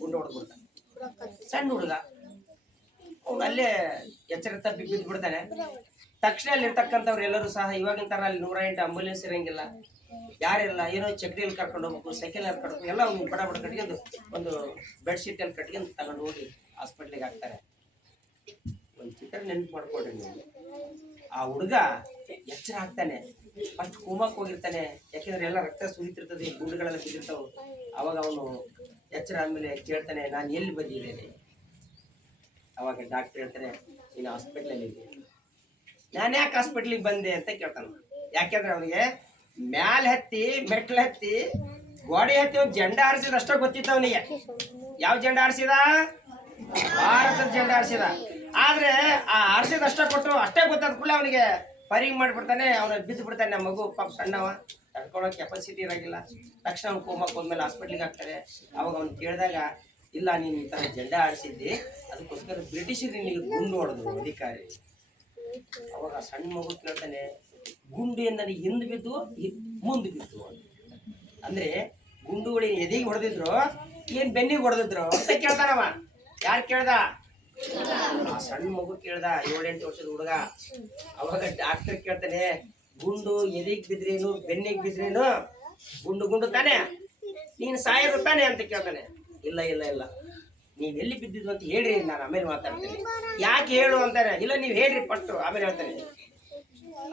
ಗುಂಡು ಹೊಡೆದ್ಬಿಡ್ತಾನೆ. ಸಣ್ಣ ಹುಡುಗ ಅವನು ಅಲ್ಲೇ ಎಚ್ಚರ ತಪ್ಪಿ ಬಿದ್ದು ಬಿಡ್ತಾನೆ. ತಕ್ಷಣ ಅಲ್ಲಿರ್ತಕ್ಕಂಥವ್ರು ಎಲ್ಲರೂ ಸಹ ಇವಾಗಿನ ತರ ಅಲ್ಲಿ 108 ಆಂಬುಲೆನ್ಸ್ ಇರಂಗಿಲ್ಲ, ಯಾರಿಲ್ಲ, ಏನೋ ಚಕ್ರಿಯಲ್ಲಿ ಕರ್ಕೊಂಡು ಹೋಗ್ಬೇಕು, ಸೈಕಲಲ್ಲಿ ಕರ್ಕೊಂಡು ಎಲ್ಲ ಒಂದು ಬಡ ಕಟ್ಕೊಂಡು ಒಂದು ಬೆಡ್ಶೀಟ್ ಅಲ್ಲಿ ಕಟ್ಕೊಂಡು ತಗೊಂಡು ಹೋಗಿ ಹಾಸ್ಪಿಟ್ಲಿಗೆ ಹಾಕ್ತಾರೆ. ಒಂದು ಚಿತ್ರ ನೆನಪು ಮಾಡ್ಕೊಡ್ರಿ ನೀವು. ಆ ಹುಡುಗ ಎಚ್ಚರ ಆಗ್ತಾನೆ, ಫಸ್ಟ್ ಕೋಮಾಕ್ ಹೋಗಿರ್ತಾನೆ, ಯಾಕೆಂದ್ರೆ ಎಲ್ಲ ರಕ್ತ ಸುರಿತಿರ್ತದೆ, ಗುಂಡುಗಳೆಲ್ಲ ಬಿದ್ದಿರ್ತಾವೆ. ಅವಾಗ ಅವನು ಎಚ್ಚರ ಆದ್ಮೇಲೆ ಕೇಳ್ತಾನೆ, ನಾನು ಎಲ್ಲಿ ಬಂದಿದ್ದೇನೆ? ಅವಾಗ ಡಾಕ್ಟರ್ ಹೇಳ್ತಾನೆ, ನೀನು ಹಾಸ್ಪಿಟ್ಲಲ್ಲಿ ಇದ್ದೀನಿ. ನಾನು ಯಾಕೆ ಹಾಸ್ಪಿಟ್ಲಿಗೆ ಬಂದೆ ಅಂತ ಕೇಳ್ತಾನೆ. ಯಾಕೆಂದ್ರೆ ಅವನಿಗೆ ಮ್ಯಾಲೆ ಹತ್ತಿ ಮೆಟ್ಲು ಹತ್ತಿ ಗೋಡೆ ಹತ್ತಿ ಒಂದು ಜೆಂಡಾ ಹಾರಿಸಿದ ಅಷ್ಟೇ ಗೊತ್ತಿತ್ತು ಅವನಿಗೆ. ಯಾವ ಜೆಂಡಾ ಹಾರಿಸಿದ? ಭಾರತದ ಜೆಂಡಾ ಹಾರಿಸಿದ. ಆದ್ರೆ ಆ ಹಾರಿಸಿದ ಅಷ್ಟೇ ಕೊಟ್ಟು ಅಷ್ಟೇ ಗೊತ್ತಾದ ಕೂಡಲೇ ಅವನಿಗೆ ಫೈರಿಂಗ್ ಮಾಡಿಬಿಡ್ತಾನೆ. ಅವನ ಬಿದ್ದು ಬಿಡ್ತಾನೆ. ನಮ್ಮ ಮಗು ಪಾಪ ಸಣ್ಣವ, ತಡ್ಕೊಳ್ಳೋ ಕೆಪಾಸಿಟಿ ಇರೋಂಗಿಲ್ಲ. ತಕ್ಷಣ ಅವ್ನು ಕೋಮಕ್ಕೆ ಹೋದ್ಮೇಲೆ ಹಾಸ್ಪಿಟ್ಲಿಗೆ ಹಾಕ್ತಾರೆ. ಅವಾಗ ಅವ್ನು ಕೇಳಿದಾಗ, ಇಲ್ಲ ನೀನು ಈ ಥರ ಜೆಂಡಾ ಆಡಿಸಿದ್ದಿ, ಅದಕ್ಕೋಸ್ಕರ ಬ್ರಿಟಿಷರು ನಿನಗೆ ಗುಂಡು ಹೊಡೆದು ಅಧಿಕಾರಿ. ಅವಾಗ ಸಣ್ಣ ಮಗು ಕೇಳ್ತಾನೆ, ಗುಂಡು ನನಗೆ ಹಿಂದೆ ಬಿದ್ದು ಮುಂದೆ ಬಿದ್ದು ಅಂದ್ರೆ ಗುಂಡುಗಳು ಎದೆಗೆ ಹೊಡೆದಿದ್ರು ಏನ್ ಬೆನ್ನಿಗೆ ಹೊಡೆದಿದ್ರು ಅಂತ ಕೇಳ್ತಾನವ. ಯಾರು ಕೇಳ್ದ? ಆ ಸಣ್ಣ ಮಗು ಕೇಳ್ದ, 7-8 ವರ್ಷದ ಹುಡುಗ. ಅವಾಗ ಡಾಕ್ಟರ್ ಕೇಳ್ತಾನೆ, ಗುಂಡು ಎದೆಗೆ ಬಿದ್ರೇನು ಬೆನ್ನಿಗೆ ಬಿದ್ರೇನು? ಗುಂಡು ತಾನೆ, ನೀನು ಸಾಯೋದು ತಾನೆ ಅಂತ ಕೇಳ್ತಾನೆ. ಇಲ್ಲ ಇಲ್ಲ ಇಲ್ಲ, ನೀವ್ ಎಲ್ಲಿ ಬಿದ್ದಿದ್ದು ಅಂತ ಹೇಳ್ರಿ, ನಾನು ಆಮೇಲೆ ಮಾತಾಡ್ತೇನೆ. ಯಾಕೆ ಹೇಳು ಅಂತಾನೆ. ಇಲ್ಲ ನೀವು ಹೇಳ್ರಿ ಪಟ್ಟು, ಆಮೇಲೆ ಹೇಳ್ತಾನೆ.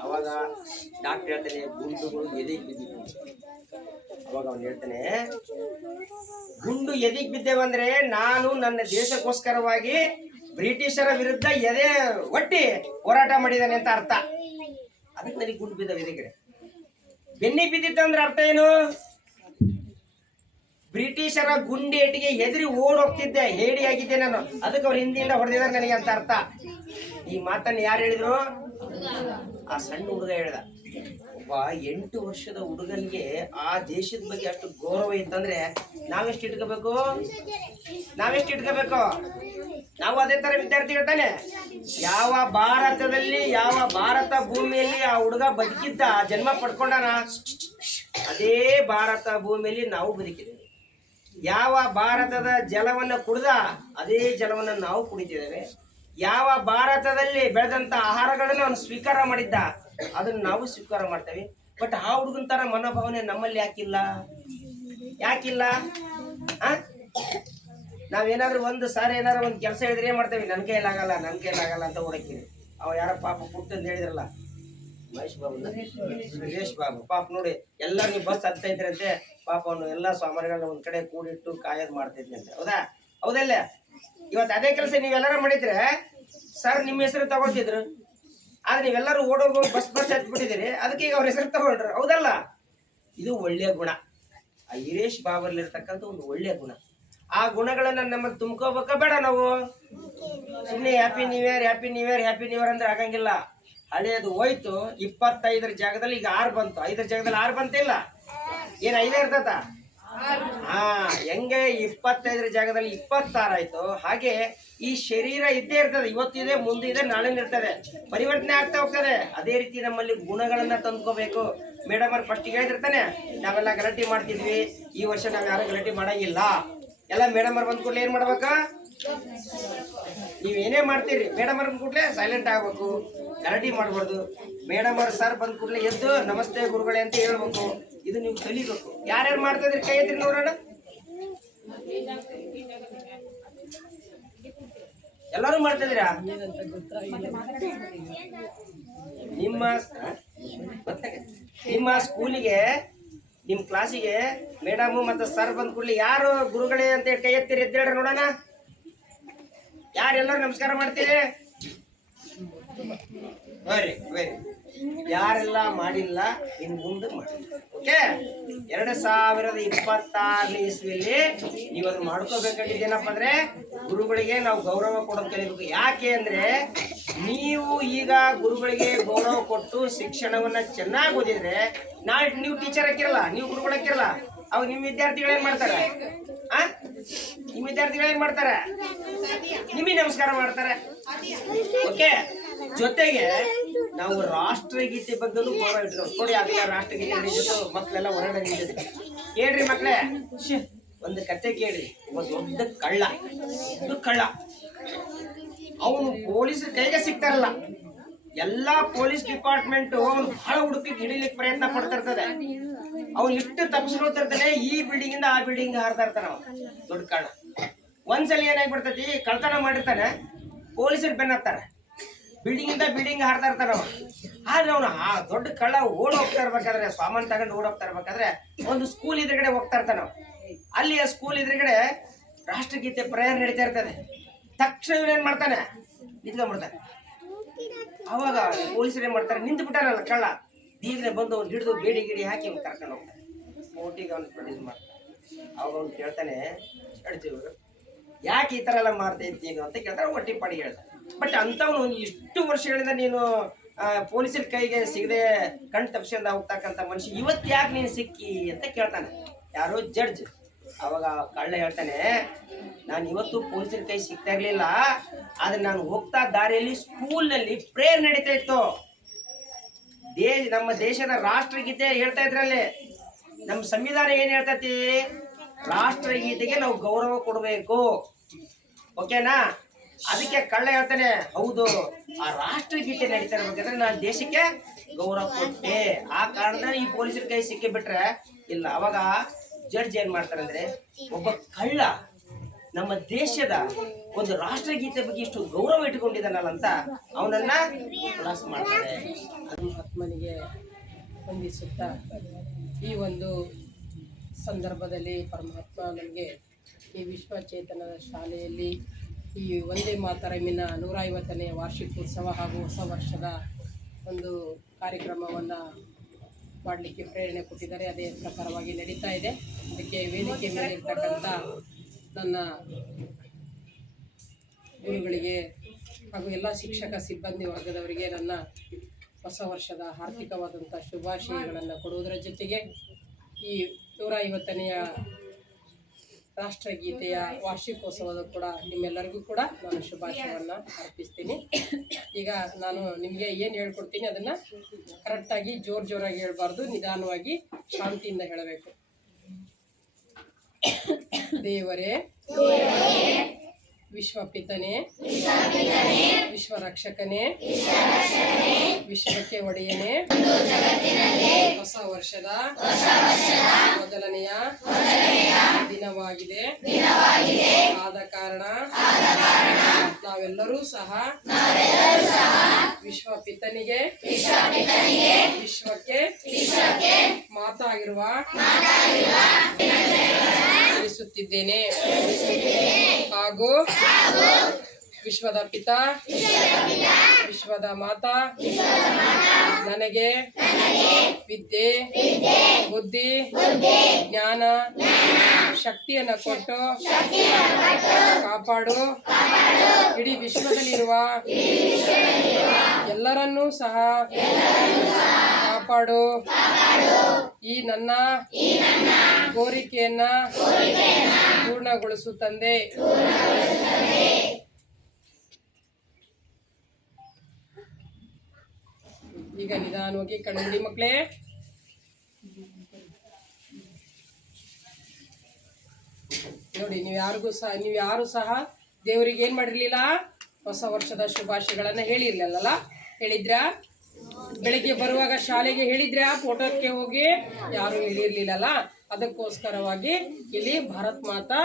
ಅವಾಗ ಡಾಕ್ಟರ್ ಹೇಳ್ತಾನೆ, ಗುಂಡುಗಳು ಎದೆಗೆ ಬಿದ್ದಿದ್ದು. ಅವಾಗ ಅವ್ನು ಹೇಳ್ತಾನೆ, ಗುಂಡು ಎದೆಗೆ ಬಿದ್ದೇವಂದ್ರೆ ನಾನು ನನ್ನ ದೇಶಕ್ಕೋಸ್ಕರವಾಗಿ ಬ್ರಿಟಿಷರ ವಿರುದ್ಧ ಎದೆ ಒಟ್ಟಿ ಹೋರಾಟ ಮಾಡಿದ್ದಾನೆ ಅಂತ ಅರ್ಥ. ಅದಕ್ಕೆ ನನಗೆ ಗುಂಡು ಬಿದ್ದಾವೆ ಎದೆಗೆ. ಬೆನ್ನಿಗೆ ಬಿದ್ದಿತ್ತು ಅಂದ್ರೆ ಅರ್ಥ ಏನು? ಬ್ರಿಟಿಷರ ಗುಂಡೇಟಿಗೆ ಎದುರಿ ಓಡೋಗ್ತಿದ್ದೆ, ಹೇಡಿಯಾಗಿದ್ದೆ ನಾನು, ಅದಕ್ಕೆ ಅವ್ರು ಹಿಂದಿಯಿಂದ ಹೊಡೆದಿದ್ದಾರೆ ನನಗೆ ಅಂತ ಅರ್ಥ. ಈ ಮಾತನ್ನು ಯಾರು ಹೇಳಿದ್ರು? ಆ ಸಣ್ಣ ಹುಡುಗ ಹೇಳ್ದ. ಒಬ್ಬ 8 ವರ್ಷದ ಹುಡುಗನಿಗೆ ಆ ದೇಶದ ಬಗ್ಗೆ ಅಷ್ಟು ಗೌರವ ಇತ್ತಂದ್ರೆ ನಾವೆಷ್ಟು ಇಟ್ಕೋಬೇಕು? ನಾವು ಅದೇ ತರ ವಿದ್ಯಾರ್ಥಿ ಹೇಳ್ತಾನೆ. ಯಾವ ಭಾರತದಲ್ಲಿ, ಯಾವ ಭಾರತ ಭೂಮಿಯಲ್ಲಿ ಆ ಹುಡುಗ ಬದುಕಿದ್ದ, ಜನ್ಮ ಪಡ್ಕೊಂಡಾನ, ಅದೇ ಭಾರತ ಭೂಮಿಯಲ್ಲಿ ನಾವು ಬದುಕಿದ್ದೇವೆ. ಯಾವ ಭಾರತದ ಜಲವನ್ನು ಕುಡ್ದ, ಅದೇ ಜಲವನ್ನು ನಾವು ಕುಡಿತಿದ್ದೇವೆ. ಯಾವ ಭಾರತದಲ್ಲಿ ಬೆಳೆದಂತ ಆಹಾರಗಳನ್ನು ಅವನು ಸ್ವೀಕಾರ ಮಾಡಿದ್ದ, ಅದನ್ನ ನಾವು ಸ್ವೀಕಾರ ಮಾಡ್ತೇವೆ. ಬಟ್ ಆ ಹುಡುಗನ ತರ ಮನೋಭಾವನೆ ನಮ್ಮಲ್ಲಿ ಯಾಕಿಲ್ಲ? ನಾವೇನಾದ್ರೂ ಒಂದು ಸಾರಿ ಏನಾದ್ರು ಒಂದು ಕೆಲಸ ಹೇಳಿದ್ರೆ ಏನ್ ಮಾಡ್ತೇವೆ? ನನ್ನ ಕೈಲಾಗಲ್ಲ ಅಂತ ಓಡಕ್ತೀವಿ. ಅವ ಯಾರ ಪಾಪ ಪುಟ್ಟಂತ ಹೇಳಿದ್ರಲ್ಲ, ಮಹೇಶ್ ಬಾಬು, ಸುರೇಶ್ ಬಾಬು ಪಾಪ ನೋಡಿ, ಎಲ್ಲರೂ ನೀವು ಬಸ್ ಹತ್ತಾ ಇದ್ರಂತೆ, ಪಾಪ ಅವನು ಎಲ್ಲ ಸ್ವಾಮಿಗಳನ್ನ ಒಂದ್ ಕಡೆ ಕೂಡಿಟ್ಟು ಕಾಯೋದು ಮಾಡ್ತಿದ್ನಿ ಅಂತ. ಹೌದಾ? ಹೌದಲ್ಲ? ಇವತ್ತು ಅದೇ ಕೆಲಸ ನೀವೆಲ್ಲರೂ ಮಾಡಿದ್ರೆ ಸರ್ ನಿಮ್ಮ ಹೆಸರು ತಗೊಳ್ತಿದ್ರು. ಆದ್ರೆ ನೀವೆಲ್ಲರೂ ಓಡೋಗೋ ಬಸ್ ಹತ್ಬಿಟ್ಟಿದ್ದೀರಿ, ಅದಕ್ಕೆ ಈಗ ಅವ್ರ ಹೆಸರು ತಗೊಳ್ರಿ. ಹೌದಲ್ಲ? ಇದು ಒಳ್ಳೆಯ ಗುಣ. ಆ ಹಿರೇಶ್ ಬಾಬರ್ಲಿರ್ತಕ್ಕಂಥ ಒಂದು ಒಳ್ಳೆಯ ಗುಣ. ಆ ಗುಣಗಳನ್ನ ನಮ್ಮಲ್ಲಿ ತುಂಬ್ಕೋಬೇಕ ಬೇಡ? ನಾವು ಸುಮ್ಮನೆ happy new year happy new year happy new year ಅಂದ್ರೆ ಆಗಂಗಿಲ್ಲ. ಹಳೆಯದು ಹೋಯ್ತು, 25ರ ಜಾಗದಲ್ಲಿ ಈಗ 6 ಬಂತು, 5ರ ಜಾಗದಲ್ಲಿ 6 ಬಂತಿಲ್ಲ, ಏನ್ 5 ಇರ್ತದ? ಹಾ, ಹೆಂಗೆ 25ರ ಜಾಗದಲ್ಲಿ 26 ಆಯ್ತು, ಹಾಗೆ ಈ ಶರೀರ ಇದ್ದೇ ಇರ್ತದೆ. ಇವತ್ತಿದೆ, ಮುಂದಿದೆ, ನಾಳೆ ಇರ್ತದೆ, ಪರಿವರ್ತನೆ ಆಗ್ತಾ ಹೋಗ್ತದೆ. ಅದೇ ರೀತಿ ನಮ್ಮಲ್ಲಿ ಗುಣಗಳನ್ನ ತಂದ್ಕೋಬೇಕು. ಮೇಡಮ್ ಅವ್ರು ಫಸ್ಟ್ ಹೇಳಿದಿರ್ತಾನೆ, ನಾವೆಲ್ಲ ಗಲಾಟೆ ಮಾಡ್ತಿದ್ವಿ, ಈ ವರ್ಷ ನಾವ್ ಯಾರು ಗಲಾಟೆ ಮಾಡಂಗಿಲ್ಲ. ಎಲ್ಲ ಮೇಡಮ್ ಅವ್ರು ಬಂದ್ ಕೂಡಲೇ ಏನ್ ಮಾಡ್ಬೇಕ? ನೀವೇನೇ ಮಾಡ್ತೀರಿ ಮೇಡಮ್ ಅವ್ರ ಕೂಡಲೇ ಸೈಲೆಂಟ್ ಆಗ್ಬೇಕು, ಗಲಾಟೆ ಮಾಡ್ಬಾರ್ದು. ಮೇಡಮ್ ಅವ್ರ ಸರ್ ಬಂದ್ ಕೂಡಲೇ ಎದ್ದು ನಮಸ್ತೆ ಗುರುಗಳೇ ಅಂತ ಹೇಳ್ಬೇಕು. ಇದು ನೀವು ಕಲಿಬೇಕು. ಯಾರ್ಯಾರು ಮಾಡ್ತಾ ಇದ್ರಿ ಕೈ ಎತ್ತಿರಿ ನೋಡೋಣ. ಎಲ್ಲರೂ ಮಾಡ್ತಾ ಇದೀರಾ? ನಿಮ್ಮ ಸ್ಕೂಲಿಗೆ, ನಿಮ್ ಕ್ಲಾಸಿಗೆ ಮೇಡಮ್ ಮತ್ತೆ ಸರ್ ಬಂದ್ ಕೂಡಲೇ ಯಾರು ಗುರುಗಳೇ ಅಂತ ಕೈ ಎತ್ತಿರಿ ಎದ್ದೇಳ್ರಿ ನೋಡೋಣ. ಯಾರೆಲ್ಲರೂ ನಮಸ್ಕಾರ ಮಾಡ್ತೀರಿ? ವೆರಿ ಯಾರೆಲ್ಲ ಮಾಡಿಲ್ಲ ಇನ್ನು ಮುಂದೆ ಮಾಡಿ. ಓಕೆ, 2026ನೇ ಇಸ್ವಿಯಲ್ಲಿ ನೀವು ಅದನ್ನ ಮಾಡ್ಕೋಬೇಕಾಗಿದ್ದೇನಪ್ಪ ಅಂದ್ರೆ ಗುರುಗಳಿಗೆ ನಾವು ಗೌರವ ಕೊಡೋದು ಕಲಿಬೇಕು. ಯಾಕೆ ಅಂದ್ರೆ ನೀವು ಈಗ ಗುರುಗಳಿಗೆ ಗೌರವ ಕೊಟ್ಟು ಶಿಕ್ಷಣವನ್ನ ಚೆನ್ನಾಗಿ ಓದಿದ್ರೆ ನಾಳೆ ನೀವು ಟೀಚರ್ ಹಾಕಿರಲ್ಲ, ನೀವು ಗುರುಗಳು ಹಾಕಿರಲ್ಲ, ಅವಾಗ ನಿಮ್ಮ ವಿದ್ಯಾರ್ಥಿಗಳು ಏನ್ ಮಾಡ್ತಾರೆ? ನಿಮ್ಮ ವಿದ್ಯಾರ್ಥಿಗಳು ಏನ್ ಮಾಡ್ತಾರೆ? ನಿಮಗೆ ನಮಸ್ಕಾರ ಮಾಡ್ತಾರೆ. ಓಕೆ, ಜೊತೆಗೆ ನಾವು ರಾಷ್ಟ್ರಗೀತೆ ಬಗ್ಗೆನೂ ಗೌರವ ಇಟ್ಕೊಂಡು ನೋಡಿ. ಅದನ್ನ ರಾಷ್ಟ್ರಗೀತೆ ನಡೀತಿತ್ತು, ಮಕ್ಕಳೆಲ್ಲ ಹೊರಗಡೆ ನಿಂತಿದ್ರು. ಕೇಳ್ರಿ ಮಕ್ಕಳೇ, ಒಂದು ಕತೆ ಕೇಳ್ರಿ. ಒಂದು ದೊಡ್ಡ ಕಳ್ಳ ಅವನು ಪೊಲೀಸರ ಕೈಗೆ ಸಿಗ್ತಾರಲ್ಲ, ಎಲ್ಲಾ ಪೊಲೀಸ್ ಡಿಪಾರ್ಟ್ಮೆಂಟ್ ಅವನು ಬಹಳ ಹುಡುಕಿ ಹಿಡಿಲಿಕ್ಕೆ ಪ್ರಯತ್ನ ಪಡ್ತಾ ಇರ್ತದೆ. ಅವ್ನು ಇಷ್ಟು ತಪ್ಪಿಸ್ಕೊಳ್ತಿರ್ತಾನೆ, ಈ ಬಿಲ್ಡಿಂಗ್ ಇಂದ ಆ ಬಿಲ್ಡಿಂಗ್ ಹಾರ್ತಾ ಇರ್ತಾನ ಅವ ದೊಡ್ಡ ಕಳ್ಳ. ಒಂದ್ಸಲ ಏನಾಗ್ಬಿಡ್ತೈತಿ, ಕಳ್ತನ ಮಾಡಿರ್ತಾನೆ, ಪೊಲೀಸರು ಬೆನ್ನತ್ತಾರೆ, ಬಿಲ್ಡಿಂಗ್ ಇಂದ ಬಿಲ್ಡಿಂಗ್ ಹಾರ್ತಾ ಇರ್ತಾನ ಅವ. ಆದ್ರೆ ಅವನು ಆ ದೊಡ್ಡ ಕಳ್ಳ ಓಡ್ ಹೋಗ್ತಾ ಇರ್ಬೇಕಾದ್ರೆ, ಸಾಮಾನು ತಗೊಂಡು ಓಡ್ ಹೋಗ್ತಾ ಇರ್ಬೇಕಾದ್ರೆ ಒಂದು ಸ್ಕೂಲ್ ಎದುರುಗಡೆ ಹೋಗ್ತಾ ಇರ್ತಾನ. ಅಲ್ಲಿ ಆ ಸ್ಕೂಲ್ ಎದುರುಗಡೆ ರಾಷ್ಟ್ರಗೀತೆ ಪ್ರೇಯರ್ ನಡೀತಾ ಇರ್ತದೆ. ತಕ್ಷಣ ಏನ್ ಮಾಡ್ತಾನೆ, ನಿಂತ್ಕೊಂಡ್ಬಿಡ್ತಾನೆ. ಅವಾಗ ಪೊಲೀಸರು ಏನ್ ಮಾಡ್ತಾರೆ, ನಿಂತು ಬಿಟ್ಟಾರಲ್ಲ ಕಳ್ಳ, ಬೀಗ್ರೆ ಬಂದು ಅವ್ನು ಹಿಡಿದು ಬೇಡಿ ಗಿಡಿ ಹಾಕಿ ಅವ್ನು ಕರ್ಕೊಂಡು ಹೋಗ್ತಾನೆ. ಓಟಿಗೆ ಅವ್ನು ಪ್ರೊಡ್ಯೂಸ್ ಮಾಡ್ತಾನೆ. ಅವಾಗ ಅವ್ನು ಕೇಳ್ತಾನೆ, ಹೇಳ್ತೀವಿ ಯಾಕೆ ಈ ತರ ಎಲ್ಲ ಮಾಡ್ತಾ ಇದ್ದೀನಿ ಅಂತ ಕೇಳ್ತಾರೆ. ಒಟ್ಟಿ ಪಾಡಿ ಹೇಳ್ತಾನೆ. ಬಟ್ ಅಂತವನು ಇಷ್ಟು ವರ್ಷಗಳಿಂದ ನೀನು ಪೊಲೀಸರ ಕೈಗೆ ಸಿಗದೆ ಕಣ್ ತಪ್ಪಿಸಿಂದ ಹೋಗ್ತಕ್ಕಂಥ ಮನುಷ್ಯ ಇವತ್ತು ಯಾಕೆ ನೀನು ಸಿಕ್ಕಿ ಅಂತ ಕೇಳ್ತಾನೆ ಯಾರೋ ಜಡ್ಜ್. ಅವಾಗ ಕಳ್ಳ ಹೇಳ್ತಾನೆ, ನಾನು ಇವತ್ತು ಪೊಲೀಸರ ಕೈ ಸಿಗ್ತಾ ಇರ್ಲಿಲ್ಲ, ಆದ್ರೆ ನಾನು ಹೋಗ್ತಾ ದಾರಿಯಲ್ಲಿ ಸ್ಕೂಲ್ನಲ್ಲಿ ಪ್ರೇಯರ್ ನಡೀತಾ ಇತ್ತು. ನಮ್ಮ ದೇಶದ ರಾಷ್ಟ್ರಗೀತೆ ಹೇಳ್ತಾ ಇದ್ರಲ್ಲಿ. ನಮ್ಮ ಸಂವಿಧಾನ ಏನ್ ಹೇಳ್ತೈತಿ, ರಾಷ್ಟ್ರಗೀತೆಗೆ ನಾವು ಗೌರವ ಕೊಡಬೇಕು. ಓಕೆನಾ? ಅದಕ್ಕೆ ಕಳ್ಳ ಹೇಳ್ತಾನೆ, ಹೌದು, ಆ ರಾಷ್ಟ್ರಗೀತೆ ನಡೀತಾ ಇರ್ಬೇಕಾದ್ರೆ ನಾನು ದೇಶಕ್ಕೆ ಗೌರವ ಕೊಟ್ಟೆ, ಆ ಕಾರಣ ಈ ಪೊಲೀಸರ ಕೈ ಸಿಕ್ಕಿ ಬಿಟ್ರೆ ಇಲ್ಲ. ಅವಾಗ ಜಡ್ಜ್ ಏನ್ ಮಾಡ್ತಾರೆ ಅಂದ್ರೆ, ಒಬ್ಬ ಕಳ್ಳ ನಮ್ಮ ದೇಶದ ಒಂದು ರಾಷ್ಟ್ರಗೀತೆ ಬಗ್ಗೆ ಇಷ್ಟು ಗೌರವ ಇಟ್ಟುಕೊಂಡಿದ್ದಾನಲ್ಲ ಅಂತ ಅವನನ್ನ ಕ್ಲಾಸ್ ಮಾಡ್ತಾರೆ. ಆತ್ಮನಿಗೆ ವಂದಿಸುತ್ತಾ ಈ ಒಂದು ಸಂದರ್ಭದಲ್ಲಿ ಪರಮಾತ್ಮ ನಮಗೆ ಈ ವಿಶ್ವಚೇತನದ ಶಾಲೆಯಲ್ಲಿ ಈ ವಂದೇ ಮಾತರಮಿನ 150ನೇ ವಾರ್ಷಿಕೋತ್ಸವ ಹಾಗೂ ಹೊಸ ವರ್ಷದ ಒಂದು ಕಾರ್ಯಕ್ರಮವನ್ನು ಮಾಡಲಿಕ್ಕೆ ಪ್ರೇರಣೆ ಕೊಟ್ಟಿದ್ದಾರೆ. ಅದೇ ಪ್ರಕಾರವಾಗಿ ನಡೀತಾ ಇದೆ. ಅದಕ್ಕೆ ವೇದಿಕೆ ಮೇಲೆ ಇರ್ತಕ್ಕಂಥ ನನ್ನ ಗುರುಗಳಿಗೆ ಹಾಗೂ ಎಲ್ಲ ಶಿಕ್ಷಕ ಸಿಬ್ಬಂದಿ ವರ್ಗದವರಿಗೆ ನನ್ನ ಹೊಸ ವರ್ಷದ ಆರ್ಥಿಕವಾದಂಥ ಶುಭಾಶಯಗಳನ್ನು ಕೊಡುವುದರ ಜೊತೆಗೆ ಈ 150ನೇ ರಾಷ್ಟ್ರಗೀತೆಯ ವಾರ್ಷಿಕೋತ್ಸವದ ಕೂಡ ನಿಮ್ಮೆಲ್ಲರಿಗೂ ಕೂಡ ನಾನು ಶುಭಾಶಯವನ್ನು ಅರ್ಪಿಸ್ತೀನಿ. ಈಗ ನಾನು ನಿಮಗೆ ಏನು ಹೇಳ್ಕೊಡ್ತೀನಿ ಅದನ್ನು ಕರೆಕ್ಟಾಗಿ ಜೋರಾಗಿ ಹೇಳಬಾರ್ದು, ನಿಧಾನವಾಗಿ ಶಾಂತಿಯಿಂದ ಹೇಳಬೇಕು. ದೇವರೇ, ವಿಶ್ವಪಿತನೇ, ವಿಶ್ವರಕ್ಷಕನೇ, ವಿಶ್ವಕ್ಕೆ ಒಡೆಯನೇ, ಹೊಸ ವರ್ಷದ ಮೊದಲನೆಯ ದಿನವಾಗಿದೆ. ಆದ ಕಾರಣ ನಾವೆಲ್ಲರೂ ಸಹ ವಿಶ್ವಪಿತನಿಗೆ ವಿಶ್ವಕ್ಕೆ ಮಾತಾ ಆಗಿರುವ ತಿಳಿಸುತ್ತಿದ್ದೇನೆ ಹಾಗೂ ವಿಶ್ವದ ಪಿತ ವಿಶ್ವದ ಮಾತಾ ನನಗೆ ವಿದ್ಯೆ ಬುದ್ಧಿ ಜ್ಞಾನ ಶಕ್ತಿಯನ್ನು ಕೊಟ್ಟು ಕಾಪಾಡು ಇಡೀ ವಿಶ್ವದಲ್ಲಿರುವ ಎಲ್ಲರನ್ನೂ ಸಹ ಕಾಪಾಡು. ಈ ನನ್ನ ಕೋರಿಕೆಯನ್ನ ಪೂರ್ಣಗೊಳಿಸು ತಂದೆ. ಈಗ ನಿಧಾನವಾಗಿ ಕಣ್ಮುಡಿ ಮಕ್ಕಳೇ. ನೋಡಿ, ನೀವು ಯಾರು ಸಹ ದೇವರಿಗೆ ಏನ್ ಮಾಡಿರ್ಲಿಲ್ಲ, ಹೊಸ ವರ್ಷದ ಶುಭಾಶಯಗಳನ್ನ ಹೇಳಿರ್ಲಿಲ್ಲ. ಹೇಳಿದ್ರಾ? ಬೆಳಿಗ್ಗೆ ಬರುವಾಗ ಶಾಲೆಗೆ ಹೇಳಿದ್ರಾ? ಫೋಟೋಕ್ಕೆ ಹೋಗಿ ಯಾರು ಹೇಳಿರ್ಲಿಲ್ಲಲ್ಲ. ಅದಕ್ಕೋಸ್ಕರವಾಗಿ ಇಲ್ಲಿ ಭಾರತ್ ಮಾತಾ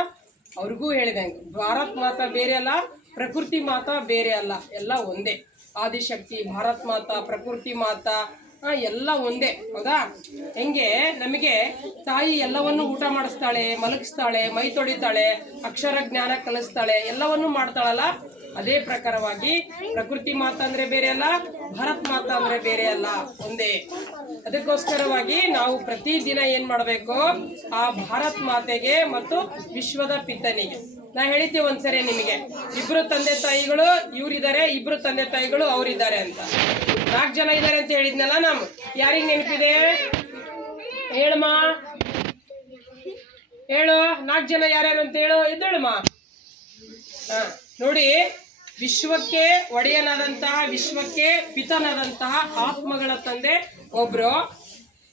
ಅವ್ರಿಗೂ ಹೇಳಿದಂಗೆ, ಭಾರತ್ ಮಾತಾ ಬೇರೆ ಅಲ್ಲ, ಪ್ರಕೃತಿ ಮಾತಾ ಬೇರೆ ಅಲ್ಲ, ಎಲ್ಲ ಒಂದೇ. ಆದಿಶಕ್ತಿ, ಭಾರತ್ ಮಾತಾ, ಪ್ರಕೃತಿ ಮಾತಾ ಎಲ್ಲ ಒಂದೇ. ಹೌದಾ? ಹೆಂಗೆ ನಮಗೆ ತಾಯಿ ಎಲ್ಲವನ್ನು ಊಟ ಮಾಡಿಸ್ತಾಳೆ, ಮಲಗಿಸ್ತಾಳೆ, ಮೈ ತೊಳಿತಾಳೆ, ಅಕ್ಷರ ಜ್ಞಾನ ಕಲಿಸ್ತಾಳೆ, ಎಲ್ಲವನ್ನು ಮಾಡ್ತಾಳಲ್ಲ, ಅದೇ ಪ್ರಕಾರವಾಗಿ ಪ್ರಕೃತಿ ಮಾತಾ ಅಂದ್ರೆ ಬೇರೆ ಅಲ್ಲ, ಭಾರತ್ ಮಾತಾ ಅಂದ್ರೆ ಬೇರೆ ಅಲ್ಲ, ಒಂದೇ. ಅದಕ್ಕೋಸ್ಕರವಾಗಿ ನಾವು ಪ್ರತಿದಿನ ಏನ್ ಮಾಡಬೇಕು, ಆ ಭಾರತ್ ಮಾತೆಗೆ ಮತ್ತು ವಿಶ್ವದ ಪಿತನಿಗೆ. ನಾ ಹೇಳಿದ್ದೆ ಒಂದ್ಸರಿ ನಿಮಗೆ, ಇಬ್ರು ತಂದೆ ತಾಯಿಗಳು ಇವರಿದ್ದಾರೆ, ಇಬ್ರು ತಂದೆ ತಾಯಿಗಳು ಅವರಿದ್ದಾರೆ ಅಂತ. 4 ಜನ ಇದ್ದಾರೆ ಅಂತ ಹೇಳಿದ್ನಲ್ಲ. ನಾವು ಯಾರಿಗೆ ನೆನಪಿದೆ ಹೇಳಮ್ಮ, ಹೇಳು. 4 ಜನ ಯಾರ್ಯಾರು ಅಂತ ಹೇಳು, ಎದ್ದೇಳಮ್ಮ. ನೋಡಿ, ವಿಶ್ವಕ್ಕೆ ಒಡೆಯನಾದಂತಹ, ವಿಶ್ವಕ್ಕೆ ಪಿತನಾದಂತಹ ಆತ್ಮಗಳ ತಂದೆ ಒಬ್ರು.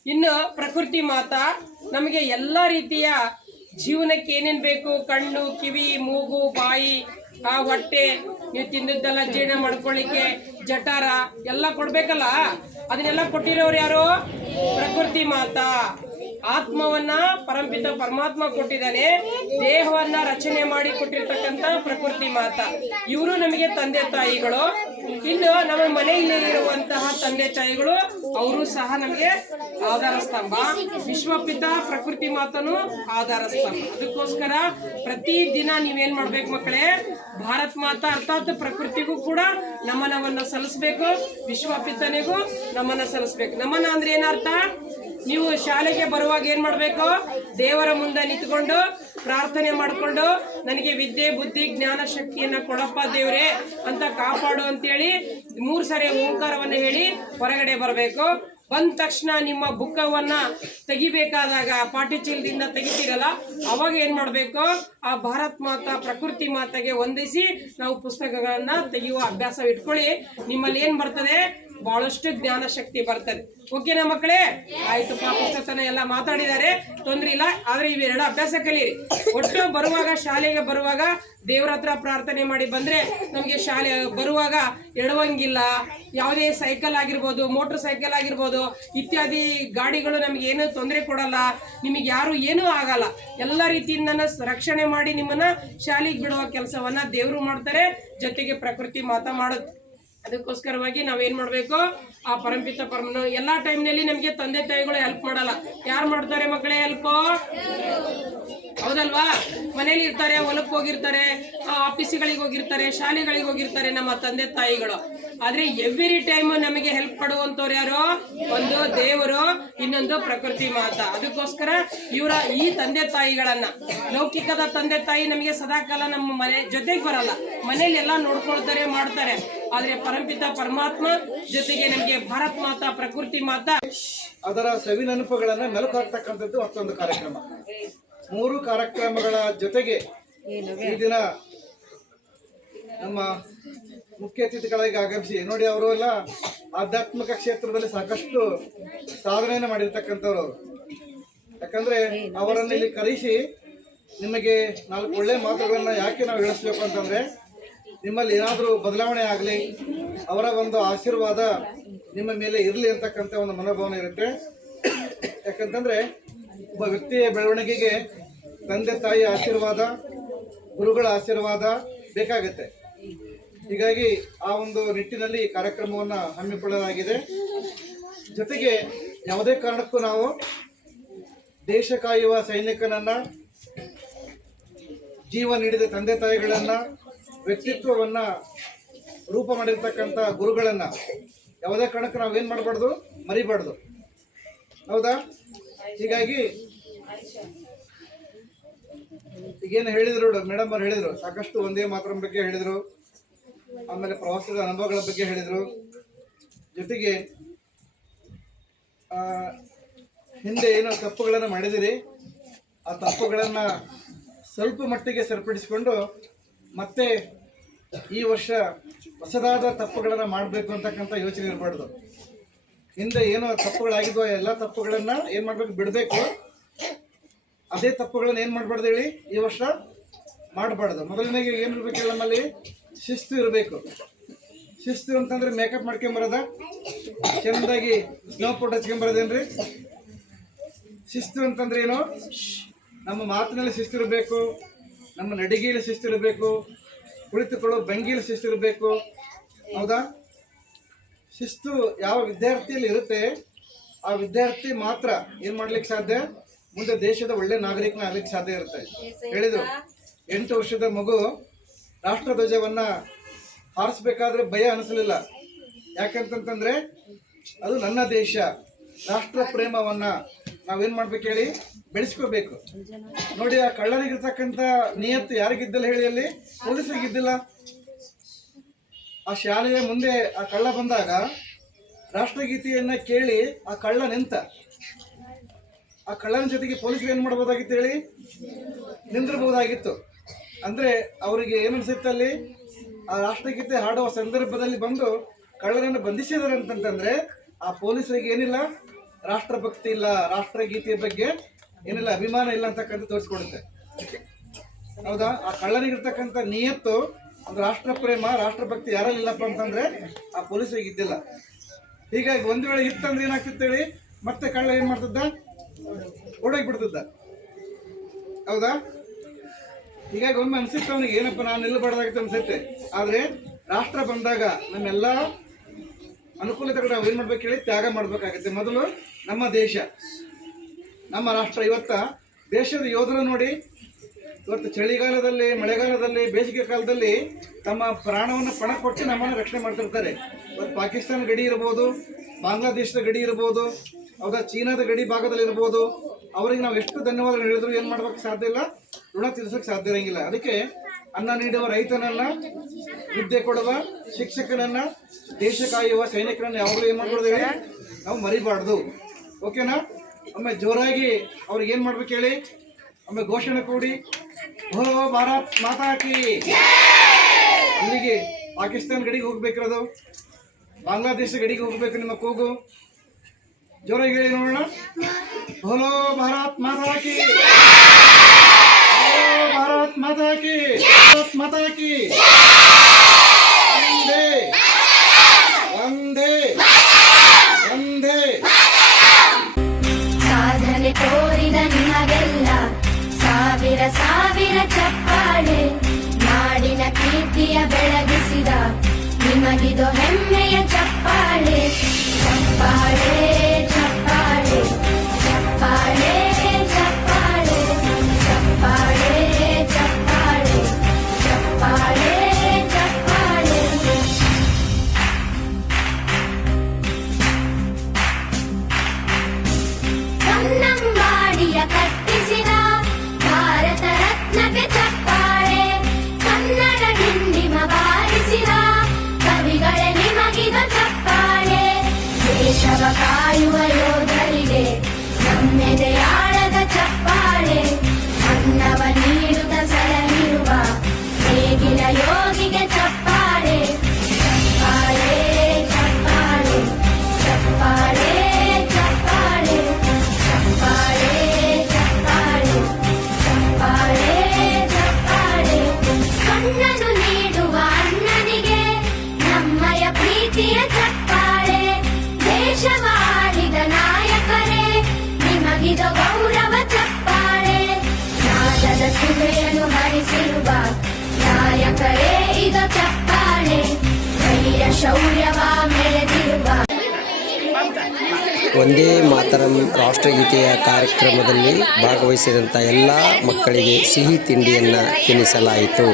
ಇನ್ನು ಪ್ರಕೃತಿ ಮಾತಾ ನಮಗೆ ಎಲ್ಲ ರೀತಿಯ ಜೀವನಕ್ಕೆ ಏನೇನು ಬೇಕು, ಕಣ್ಣು, ಕಿವಿ, ಮೂಗು, ಬಾಯಿ, ಆ ಹೊಟ್ಟೆ, ನೀವು ತಿಂದದ್ದೆಲ್ಲ ಜೀರ್ಣ ಮಾಡ್ಕೊಳ್ಳಿಕ್ಕೆ ಜಠರ ಎಲ್ಲ ಕೊಡ್ಬೇಕಲ್ಲ, ಅದನ್ನೆಲ್ಲ ಕೊಟ್ಟಿರೋರು ಯಾರು? ಪ್ರಕೃತಿ ಮಾತಾ. ಆತ್ಮವನ್ನ ಪರಂಪಿತ ಪರಮಾತ್ಮ ಕೊಟ್ಟಿದ್ದಾನೆ, ದೇಹವನ್ನ ರಚನೆ ಮಾಡಿ ಕೊಟ್ಟಿರ್ತಕ್ಕಂಥ ಪ್ರಕೃತಿ ಮಾತಾ. ಇವರು ನಮಗೆ ತಂದೆ ತಾಯಿಗಳು. ಇನ್ನು ನಮ್ಮ ಮನೆಯಲ್ಲಿ ಇರುವಂತಹ ತಂದೆ ತಾಯಿಗಳು, ಅವರು ಸಹ ನಮಗೆ ಆಧಾರ ಸ್ತಂಭ. ವಿಶ್ವಪಿತ ಪ್ರಕೃತಿ ಮಾತನು ಆಧಾರ ಸ್ತಂಭ. ಅದಕ್ಕೋಸ್ಕರ ಪ್ರತಿ ದಿನ ನೀವೇನ್ ಮಾಡ್ಬೇಕು ಮಕ್ಕಳೇ, ಭಾರತ್ ಮಾತಾ ಅರ್ಥಾತ್ ಪ್ರಕೃತಿಗೂ ಕೂಡ ನಮನವನ್ನ ಸಲ್ಲಿಸ್ಬೇಕು, ವಿಶ್ವಪಿತನಿಗೂ ನಮನ ಸಲ್ಲಿಸ್ಬೇಕು. ನಮನ ಅಂದ್ರೆ ಏನರ್ಥ? ನೀವು ಶಾಲೆಗೆ ಬರುವಾಗ ಏನ್ ಮಾಡ್ಬೇಕು, ದೇವರ ಮುಂದೆ ನಿಂತ್ಕೊಂಡು ಪ್ರಾರ್ಥನೆ ಮಾಡ್ಕೊಂಡು, ನನಗೆ ವಿದ್ಯೆ ಬುದ್ಧಿ ಜ್ಞಾನ ಶಕ್ತಿಯನ್ನ ಕೊಡಪ್ಪ ದೇವ್ರೆ ಅಂತ ಕಾಪಾಡು ಅಂತೇಳಿ 3 ಸರಿ ಓಂಕಾರವನ್ನ ಹೇಳಿ ಹೊರಗಡೆ ಬರಬೇಕು. ಬಂದ ತಕ್ಷಣ ನಿಮ್ಮ ಬುಕ್ಕವನ್ನ ತೆಗಿಬೇಕಾದಾಗ, ಪಾಟಿ ಚೀಲದಿಂದ ತೆಗಿತೀರಲ್ಲ, ಅವಾಗ ಏನ್ ಮಾಡ್ಬೇಕು, ಆ ಭಾರತ್ ಮಾತಾ ಪ್ರಕೃತಿ ಮಾತೆಗೆ ವಂದಿಸಿ ನಾವು ಪುಸ್ತಕಗಳನ್ನ ತೆಗೆಯುವ ಅಭ್ಯಾಸ ಇಟ್ಕೊಳ್ಳಿ. ನಿಮ್ಮಲ್ಲಿ ಏನ್ ಬರ್ತದೆ, ಬಹಳಷ್ಟು ಜ್ಞಾನ ಶಕ್ತಿ ಬರ್ತದೆ. ಓಕೆನಾ ಮಕ್ಕಳೇ? ಆಯ್ತು, ಪುಸ್ತಕನ ಎಲ್ಲ ಮಾತಾಡಿದ್ದಾರೆ, ತೊಂದ್ರೆ ಇಲ್ಲ. ಆದ್ರೆ ಇವೆರಡು ಅಭ್ಯಾಸ ಕಲೀರಿ. ಒಟ್ಟು ಬರುವಾಗ, ಶಾಲೆಗೆ ಬರುವಾಗ ದೇವ್ರ ಹತ್ರ ಪ್ರಾರ್ಥನೆ ಮಾಡಿ ಬಂದ್ರೆ ನಮಗೆ ಶಾಲೆ ಬರುವಾಗ ಎಡವಂಗಿಲ್ಲ. ಯಾವುದೇ ಸೈಕಲ್ ಆಗಿರ್ಬೋದು, ಮೋಟರ್ ಸೈಕಲ್ ಆಗಿರ್ಬೋದು, ಇತ್ಯಾದಿ ಗಾಡಿಗಳು ನಮ್ಗೆ ಏನೂ ತೊಂದರೆ ಕೊಡಲ್ಲ, ನಿಮಗೆ ಯಾರು ಏನೂ ಆಗಲ್ಲ. ಎಲ್ಲ ರೀತಿಯಿಂದ ರಕ್ಷಣೆ ಮಾಡಿ ನಿಮ್ಮನ್ನ ಶಾಲೆಗೆ ಬಿಡುವ ಕೆಲಸವನ್ನ ದೇವರು ಮಾಡ್ತಾರೆ, ಜೊತೆಗೆ ಪ್ರಕೃತಿ ಮಾತಾ ಮಾಡುತ್ತೆ. ಅದಕ್ಕೋಸ್ಕರವಾಗಿ ನಾವೇನ್ ಮಾಡ್ಬೇಕು, ಆ ಪರಂಪಿತ ಪರಮನ ಎಲ್ಲಾ ಟೈಮ್ನಲ್ಲಿ ನಮ್ಗೆ ತಂದೆ ತಾಯಿಗಳು ಹೆಲ್ಪ್ ಮಾಡಲ್ಲ. ಯಾರು ಮಾಡ್ತಾರೆ ಮಕ್ಕಳೇ ಹೆಲ್ಪ್? ಹೌದಲ್ವಾ? ಮನೇಲಿ ಇರ್ತಾರೆ, ಹೊಲಕ್ಕೆ ಹೋಗಿರ್ತಾರೆ, ಆಫೀಸ್ಗಳಿಗೆ ಹೋಗಿರ್ತಾರೆ, ಶಾಲೆಗಳಿಗೆ ಹೋಗಿರ್ತಾರೆ ನಮ್ಮ ತಂದೆ ತಾಯಿಗಳು. ಆದ್ರೆ ಎವ್ರಿ ಟೈಮ್ ನಮಗೆ ಹೆಲ್ಪ್ ಮಾಡುವಂತವ್ರು ಯಾರು? ಒಂದು ದೇವರು, ಇನ್ನೊಂದು ಪ್ರಕೃತಿ ಮಾತಾ. ಅದಕ್ಕೋಸ್ಕರ ಇವರ ಈ ತಂದೆ ತಾಯಿಗಳನ್ನ, ಲೌಕಿಕದ ತಂದೆ ತಾಯಿ ನಮಗೆ ಸದಾಕಾಲ ನಮ್ಮ ಮನೆ ಜೊತೆಗೆ ಬರಲ್ಲ, ಮನೇಲಿ ಎಲ್ಲ ನೋಡ್ಕೊಳ್ತಾರೆ, ಮಾಡ್ತಾರೆ. ಆದ್ರೆ ಪರಂಪಿತ ಪರಮಾತ್ಮ ಜೊತೆಗೆ ನಮಗೆ ಭಾರತ್ ಮಾತಾ ಪ್ರಕೃತಿ ಮಾತಾ ಅದರ ಸವಿ ನೆನಪುಗಳನ್ನ ಮೆಲುಕು ಹಾಕ್ತಕ್ಕಂಥದ್ದು ಮತ್ತೊಂದು ಕಾರ್ಯಕ್ರಮ. 3 ಕಾರ್ಯಕ್ರಮಗಳ ಜೊತೆಗೆ ಈ ದಿನ ನಮ್ಮ ಮುಖ್ಯ ಅತಿಥಿಗಳಾಗಿ ಆಗಮಿಸಿ ನೋಡಿ, ಅವರು ಎಲ್ಲ ಆಧ್ಯಾತ್ಮಿಕ ಕ್ಷೇತ್ರದಲ್ಲಿ ಸಾಕಷ್ಟು ಸಾಧನೆಯನ್ನು ಮಾಡಿರ್ತಕ್ಕಂಥವ್ರು ಅವರು. ಯಾಕಂದ್ರೆ ಅವರನ್ನು ಇಲ್ಲಿ ಕರೆಸಿ ನಿಮಗೆ 4 ಒಳ್ಳೆ ಮಾತುಗಳನ್ನ ಯಾಕೆ ನಾವು ಹೇಳಿಸ್ಬೇಕು ಅಂತಂದ್ರೆ, ನಿಮ್ಮಲ್ಲಿ ಏನಾದರೂ ಬದಲಾವಣೆ ಆಗಲಿ, ಅವರ ಒಂದು ಆಶೀರ್ವಾದ ನಿಮ್ಮ ಮೇಲೆ ಇರಲಿ ಅಂತಕ್ಕಂಥ ಒಂದು ಮನೋಭಾವನೆ ಇರುತ್ತೆ. ಯಾಕಂತಂದ್ರೆ ಒಬ್ಬ ವ್ಯಕ್ತಿಯ ಬೆಳವಣಿಗೆಗೆ ತಂದೆ ತಾಯಿಯ ಆಶೀರ್ವಾದ, ಗುರುಗಳ ಆಶೀರ್ವಾದ ಬೇಕಾಗುತ್ತೆ. ಹೀಗಾಗಿ ಆ ಒಂದು ನಿಟ್ಟಿನಲ್ಲಿ ಕಾರ್ಯಕ್ರಮವನ್ನು ಹಮ್ಮಿಕೊಳ್ಳಲಾಗಿದೆ. ಜೊತೆಗೆ ಯಾವುದೇ ಕಾರಣಕ್ಕೂ ನಾವು ದೇಶ ಕಾಯುವ ಸೈನಿಕನನ್ನ, ಜೀವ ನೀಡಿದ ತಂದೆ ತಾಯಿಗಳನ್ನ, ವ್ಯಕ್ತಿತ್ವವನ್ನ ರೂಪ ಮಾಡಿರ್ತಕ್ಕಂಥ ಗುರುಗಳನ್ನ ಯಾವುದೇ ಕಾರಣಕ್ಕೂ ನಾವೇನು ಮಾಡಬಾರ್ದು, ಮರಿಬಾರ್ದು. ಹೌದಾ? ಹೀಗಾಗಿ ಈಗೇನು ಹೇಳಿದ್ರು ಮೇಡಮ್ ಅವ್ರು ಹೇಳಿದ್ರು, ಸಾಕಷ್ಟು ಒಂದೇ ಮಾತೃ ಬಗ್ಗೆ ಹೇಳಿದರು, ಆಮೇಲೆ ಪ್ರವಾಸದ ಅನುಭವಗಳ ಬಗ್ಗೆ ಹೇಳಿದರು. ಜೊತೆಗೆ ಹಿಂದೆ ಏನೋ ತಪ್ಪುಗಳನ್ನು ಮಾಡಿದಿರಿ, ಆ ತಪ್ಪುಗಳನ್ನು ಸ್ವಲ್ಪ ಮಟ್ಟಿಗೆ ಸರಿಪಡಿಸಿಕೊಂಡು ಮತ್ತೆ ಈ ವರ್ಷ ಹೊಸದಾದ ತಪ್ಪುಗಳನ್ನು ಮಾಡಬೇಕು ಅಂತಕ್ಕಂಥ ಯೋಚನೆ ಇರಬಾರ್ದು. ಹಿಂದೆ ಏನೋ ತಪ್ಪುಗಳಾಗಿದ್ವೋ ಎಲ್ಲ ತಪ್ಪುಗಳನ್ನು ಏನು ಮಾಡಬೇಕು, ಬಿಡಬೇಕು. ಅದೇ ತಪ್ಪುಗಳನ್ನು ಏನು ಮಾಡಬಾರ್ದು ಹೇಳಿ, ಈ ವರ್ಷ ಮಾಡಬಾರ್ದು. ಮೊದಲನೇಗೆ ಏನು ಇರಬೇಕು ಹೇಳಿ, ನಮ್ಮಲ್ಲಿ ಶಿಸ್ತು ಇರಬೇಕು. ಶಿಸ್ತು ಅಂತಂದ್ರೆ ಮೇಕಪ್ ಮಾಡ್ಕೊಂಬರೋದ, ಚೆಂದಾಗಿ ಸ್ನೋ ಪೌಡರ್ ಹಚ್ಕೊಂಬರೋದೇನ್ರಿ? ಶಿಸ್ತು ಅಂತಂದ್ರೆ ಏನು? ನಮ್ಮ ಮಾತಿನಲ್ಲಿ ಶಿಸ್ತಿರಬೇಕು, ನಮ್ಮ ನಡಿಗೆಯಲ್ಲಿ ಶಿಸ್ತಿರಬೇಕು, ಕುಳಿತುಕೊಳ್ಳೋ ಭಂಗಿಯಲ್ಲಿ ಶಿಸ್ತಿರಬೇಕು. ಹೌದಾ? ಶಿಸ್ತು ಯಾವ ವಿದ್ಯಾರ್ಥಿಯಲ್ಲಿ ಇರುತ್ತೆ, ಆ ವಿದ್ಯಾರ್ಥಿ ಮಾತ್ರ ಏನು ಮಾಡ್ಲಿಕ್ಕೆ ಸಾಧ್ಯ, ಮುಂದೆ ದೇಶದ ಒಳ್ಳೆ ನಾಗರಿಕನ ಆಗ್ಲಿಕ್ಕೆ ಸಾಧ್ಯ ಇರುತ್ತೆ. ಹೇಳಿದ್ರು, 8 ವರ್ಷದ ಮಗು ರಾಷ್ಟ್ರಧ್ವಜವನ್ನ ಹಾರಿಸ್ಬೇಕಾದ್ರೆ ಭಯ ಅನಿಸಲಿಲ್ಲ. ಯಾಕಂತಂತಂದ್ರೆ ಅದು ನನ್ನ ದೇಶ, ರಾಷ್ಟ್ರ ಪ್ರೇಮವನ್ನ ನಾವೇನ್ ಮಾಡ್ಬೇಕು ಹೇಳಿ, ಬೆಳೆಸ್ಕೋಬೇಕು. ನೋಡಿ, ಆ ಕಳ್ಳನಿಗಿರ್ತಕ್ಕಂಥ ನಿಯತ್ತು ಯಾರಿಗಿದ್ದಲ್ಲ ಹೇಳಿ, ಅಲ್ಲಿ ಪೊಲೀಸರಿಗಿದ್ದಿಲ್ಲ. ಆ ಶಾಲೆಯ ಮುಂದೆ ಆ ಕಳ್ಳ ಬಂದಾಗ ರಾಷ್ಟ್ರಗೀತೆಯನ್ನ ಕೇಳಿ ಆ ಕಳ್ಳ ನಿಂತ. ಆ ಕಳ್ಳನ ಜೊತೆಗೆ ಪೊಲೀಸರು ಏನ್ ಮಾಡ್ಬೋದಾಗಿತ್ತು ಹೇಳಿ, ನಿಂದಿರಬಹುದಾಗಿತ್ತು. ಅಂದ್ರೆ ಅವರಿಗೆ ಏನನ್ಸುತ್ತೆ, ಅಲ್ಲಿ ಆ ರಾಷ್ಟ್ರಗೀತೆ ಹಾಡುವ ಸಂದರ್ಭದಲ್ಲಿ ಬಂದು ಕಳ್ಳರನ್ನು ಬಂಧಿಸಿದಾರೆ ಅಂತಂತಂದ್ರೆ ಆ ಪೊಲೀಸರಿಗೆ ಏನಿಲ್ಲ, ರಾಷ್ಟ್ರಭಕ್ತಿ ಇಲ್ಲ, ರಾಷ್ಟ್ರಗೀತೆಯ ಬಗ್ಗೆ ಏನಿಲ್ಲ, ಅಭಿಮಾನ ಇಲ್ಲ ಅಂತಕ್ಕಂಥ ತೋರಿಸ್ಕೊಡುತ್ತೆ. ಹೌದಾ? ಆ ಕಳ್ಳನಿಗಿರ್ತಕ್ಕಂಥ ನಿಯತ್ತು, ಒಂದು ರಾಷ್ಟ್ರ ಪ್ರೇಮ, ರಾಷ್ಟ್ರಭಕ್ತಿ ಯಾರಲ್ಲಿಲ್ಲಪ್ಪ ಅಂತಂದ್ರೆ ಆ ಪೊಲೀಸರಿಗೆ ಇದ್ದಿಲ್ಲ. ಹೀಗಾಗಿ ಒಂದು ವೇಳೆ ಇತ್ತಂದ್ರೆ ಏನಾಗ್ತಿತ್ತು ಹೇಳಿ, ಮತ್ತೆ ಕಳ್ಳ ಏನ್ ಮಾಡ್ತಿದ್ದ, ಓಡೋಗ್ಬಿಡ್ತಿದ್ದ. ಹೌದಾ? ಹೀಗಾಗಿ ಒಮ್ಮೆ ಅನ್ಸುತ್ತೆ ಅವನಿಗೆ, ಏನಪ್ಪ ನಾನು ನಿಲ್ಲಬಾರ್ದಾಗಿತ್ತು ಅನ್ಸುತ್ತೆ. ಆದ್ರೆ ರಾಷ್ಟ್ರ ಬಂದಾಗ ನಮ್ಮೆಲ್ಲ ಅನುಕೂಲತೆಗಳು ನಾವು ಏನ್ ಮಾಡ್ಬೇಕು ಹೇಳಿ, ತ್ಯಾಗ ಮಾಡ್ಬೇಕಾಗತ್ತೆ. ಮೊದಲು ನಮ್ಮ ದೇಶ, ನಮ್ಮ ರಾಷ್ಟ್ರ. ಇವತ್ತ ದೇಶದ ಯೋಧರು ನೋಡಿ, ಇವತ್ತು ಚಳಿಗಾಲದಲ್ಲಿ, ಮಳೆಗಾಲದಲ್ಲಿ, ಬೇಸಿಗೆ ಕಾಲದಲ್ಲಿ ತಮ್ಮ ಪ್ರಾಣವನ್ನು ಪಣ ಕೊಟ್ಟು ನಮ್ಮನ್ನು ರಕ್ಷಣೆ ಮಾಡ್ತಿರ್ತಾರೆ. ಇವತ್ತು ಪಾಕಿಸ್ತಾನ ಗಡಿ ಇರ್ಬೋದು, ಬಾಂಗ್ಲಾದೇಶದ ಗಡಿ ಇರ್ಬೋದು, ಹೌದಾ, ಚೀನಾದ ಗಡಿ ಭಾಗದಲ್ಲಿ ಇರ್ಬೋದು. ಅವರಿಗೆ ನಾವು ಎಷ್ಟು ಧನ್ಯವಾದಗಳು ಹೇಳಿದ್ರು ಏನು ಮಾಡ್ಬೇಕು ಸಾಧ್ಯ ಇಲ್ಲ, ಋಣ ತೀರಿಸೋಕೆ ಸಾಧ್ಯ ಇರಂಗಿಲ್ಲ. ಅದಕ್ಕೆ ಅನ್ನ ನೀಡುವ ರೈತನನ್ನ, ವಿದ್ಯೆ ಕೊಡುವ ಶಿಕ್ಷಕನನ್ನ, ದೇಶ ಕಾಯುವ ಸೈನಿಕರನ್ನ ಯಾವಾಗಲೂ ಏನು ಮಾಡ್ಬಾರ್ದು ಹೇಳಿ, ನಾವು ಮರಿಬಾರ್ದು. ಓಕೆನಾ? ಒಮ್ಮೆ ಜೋರಾಗಿ ಅವ್ರಿಗೆ ಏನು ಮಾಡ್ಬೇಕು ಹೇಳಿ, ಒಮ್ಮೆ ಘೋಷಣೆ ಕೂಡಿ, ಓ ಭಾರತ್ ಮಾತಾ ಕಿ. ಇಲ್ಲಿಗೆ ಪಾಕಿಸ್ತಾನ ಗಡಿಗೆ ಹೋಗ್ಬೇಕಿರೋದು, ಬಾಂಗ್ಲಾದೇಶ ಗಡಿಗೆ ಹೋಗ್ಬೇಕು ನಿಮ್ಮ ಕೂಗು. ಜೋರಾಗಿ ಹೇಳಿ ನೋಡೋಣ. ಬೋಲೋ ಭಾರತ್ ಮಾತಾ ಕಿ, ಭಾರತ್ ಮಾತಾ ಕಿ, ಭಾರತ್ ಮಾತಾ ಕಿ. ವಂದೇ ವಂದೇ ವಂದೇ. ಸಾಧನೆ ತೋರಿದ ನಿಮಗೆಲ್ಲ ಸಾವಿರ ಸಾವಿರ ಚಪ್ಪಾಳೆ, ನಾಡಿನ ಕೀರ್ತಿಯ ಬೆಳಗಿಸಿದ ನಿಮಗಿದು ಹೆಮ್ಮೆಯ ಚಪ್ಪಾಳೆ. ಚಪ್ಪಾಳೆ ಚಪ್ಪಾಳೆ ಚಪ್ಪಾಳೆ ಚಪ್ಪಾಳೆ ಚಪ್ಪಾಳೆ ಚಪ್ಪಾಳೆ ಚಪ್ಪಾಳೆ ಚಪ್ಪಾಳೆ. ಕನ್ನಂಬಾಡಿಯ ಕಟ್ಟಿಸಿದ ಭಾರತ ರತ್ನಕ್ಕೆ ಚಪ್ಪಾಳೆ. ಕನ್ನಡ ಡಿಂಡಿಮ ಬಾರಿಸಿದ ಕವಿಗಳೇ ನಿಮಗಿದ ಚಪ್ಪಾಳೆ. ದೇಶವ ಕಾಯುವ ಯೋಧರಿಗೆ ನಮ್ಮೆದೆಯಾಳದ ಚಪ್ಪಾಳೆ. ಅನ್ನವ ನೀಡುತ್ತ ಸಲಹಿರುವ ನೇಗಿಲ ಯೋಗಿಗೆ ಚಪ್ಪಾಳೆ. ಚಪ್ಪಾಳೆ ಚಪ್ಪಾಳೆ ಚಪ್ಪಾಳೆ ಚಪ್ಪಾಳೆ ಚಪ್ಪಾಳೆ ಚಪ್ಪಾಳೆ ಚಪ್ಪಾಳೆ ಚಪ್ಪಾಳೆ. ಕಣ್ಣನ್ನು ನೀಡುವ ಅಣ್ಣನಿಗೆ ನಮ್ಮಯ ಪ್ರೀತಿಯ ಚಪ್ಪಾಳೆ. ದೇಶವಾಳಿದ ನಾಯಕರೇ ನಿಮಗಿದು ಗೌರವ ಚಪ್ಪಾಳೆ. ನಾದದ ಸುವೆಯನ್ನು ಹರಿಸಿರುವ ನಾಯಕರೇ ಇದು ಚಪ್ಪಾಳೆ. ಶೌರ್ಯವ ಮೆರೆದಿರುವ ಒಂದೇ ಮಾತರಂ ರಾಷ್ಟ್ರಗೀತೆಯ ಕಾರ್ಯಕ್ರಮದಲ್ಲಿ ಭಾಗವಹಿಸಿದಂಥ ಎಲ್ಲ ಮಕ್ಕಳಿಗೆ ಸಿಹಿ ತಿಂಡಿಯನ್ನು ತಿನ್ನಿಸಲಾಯಿತು.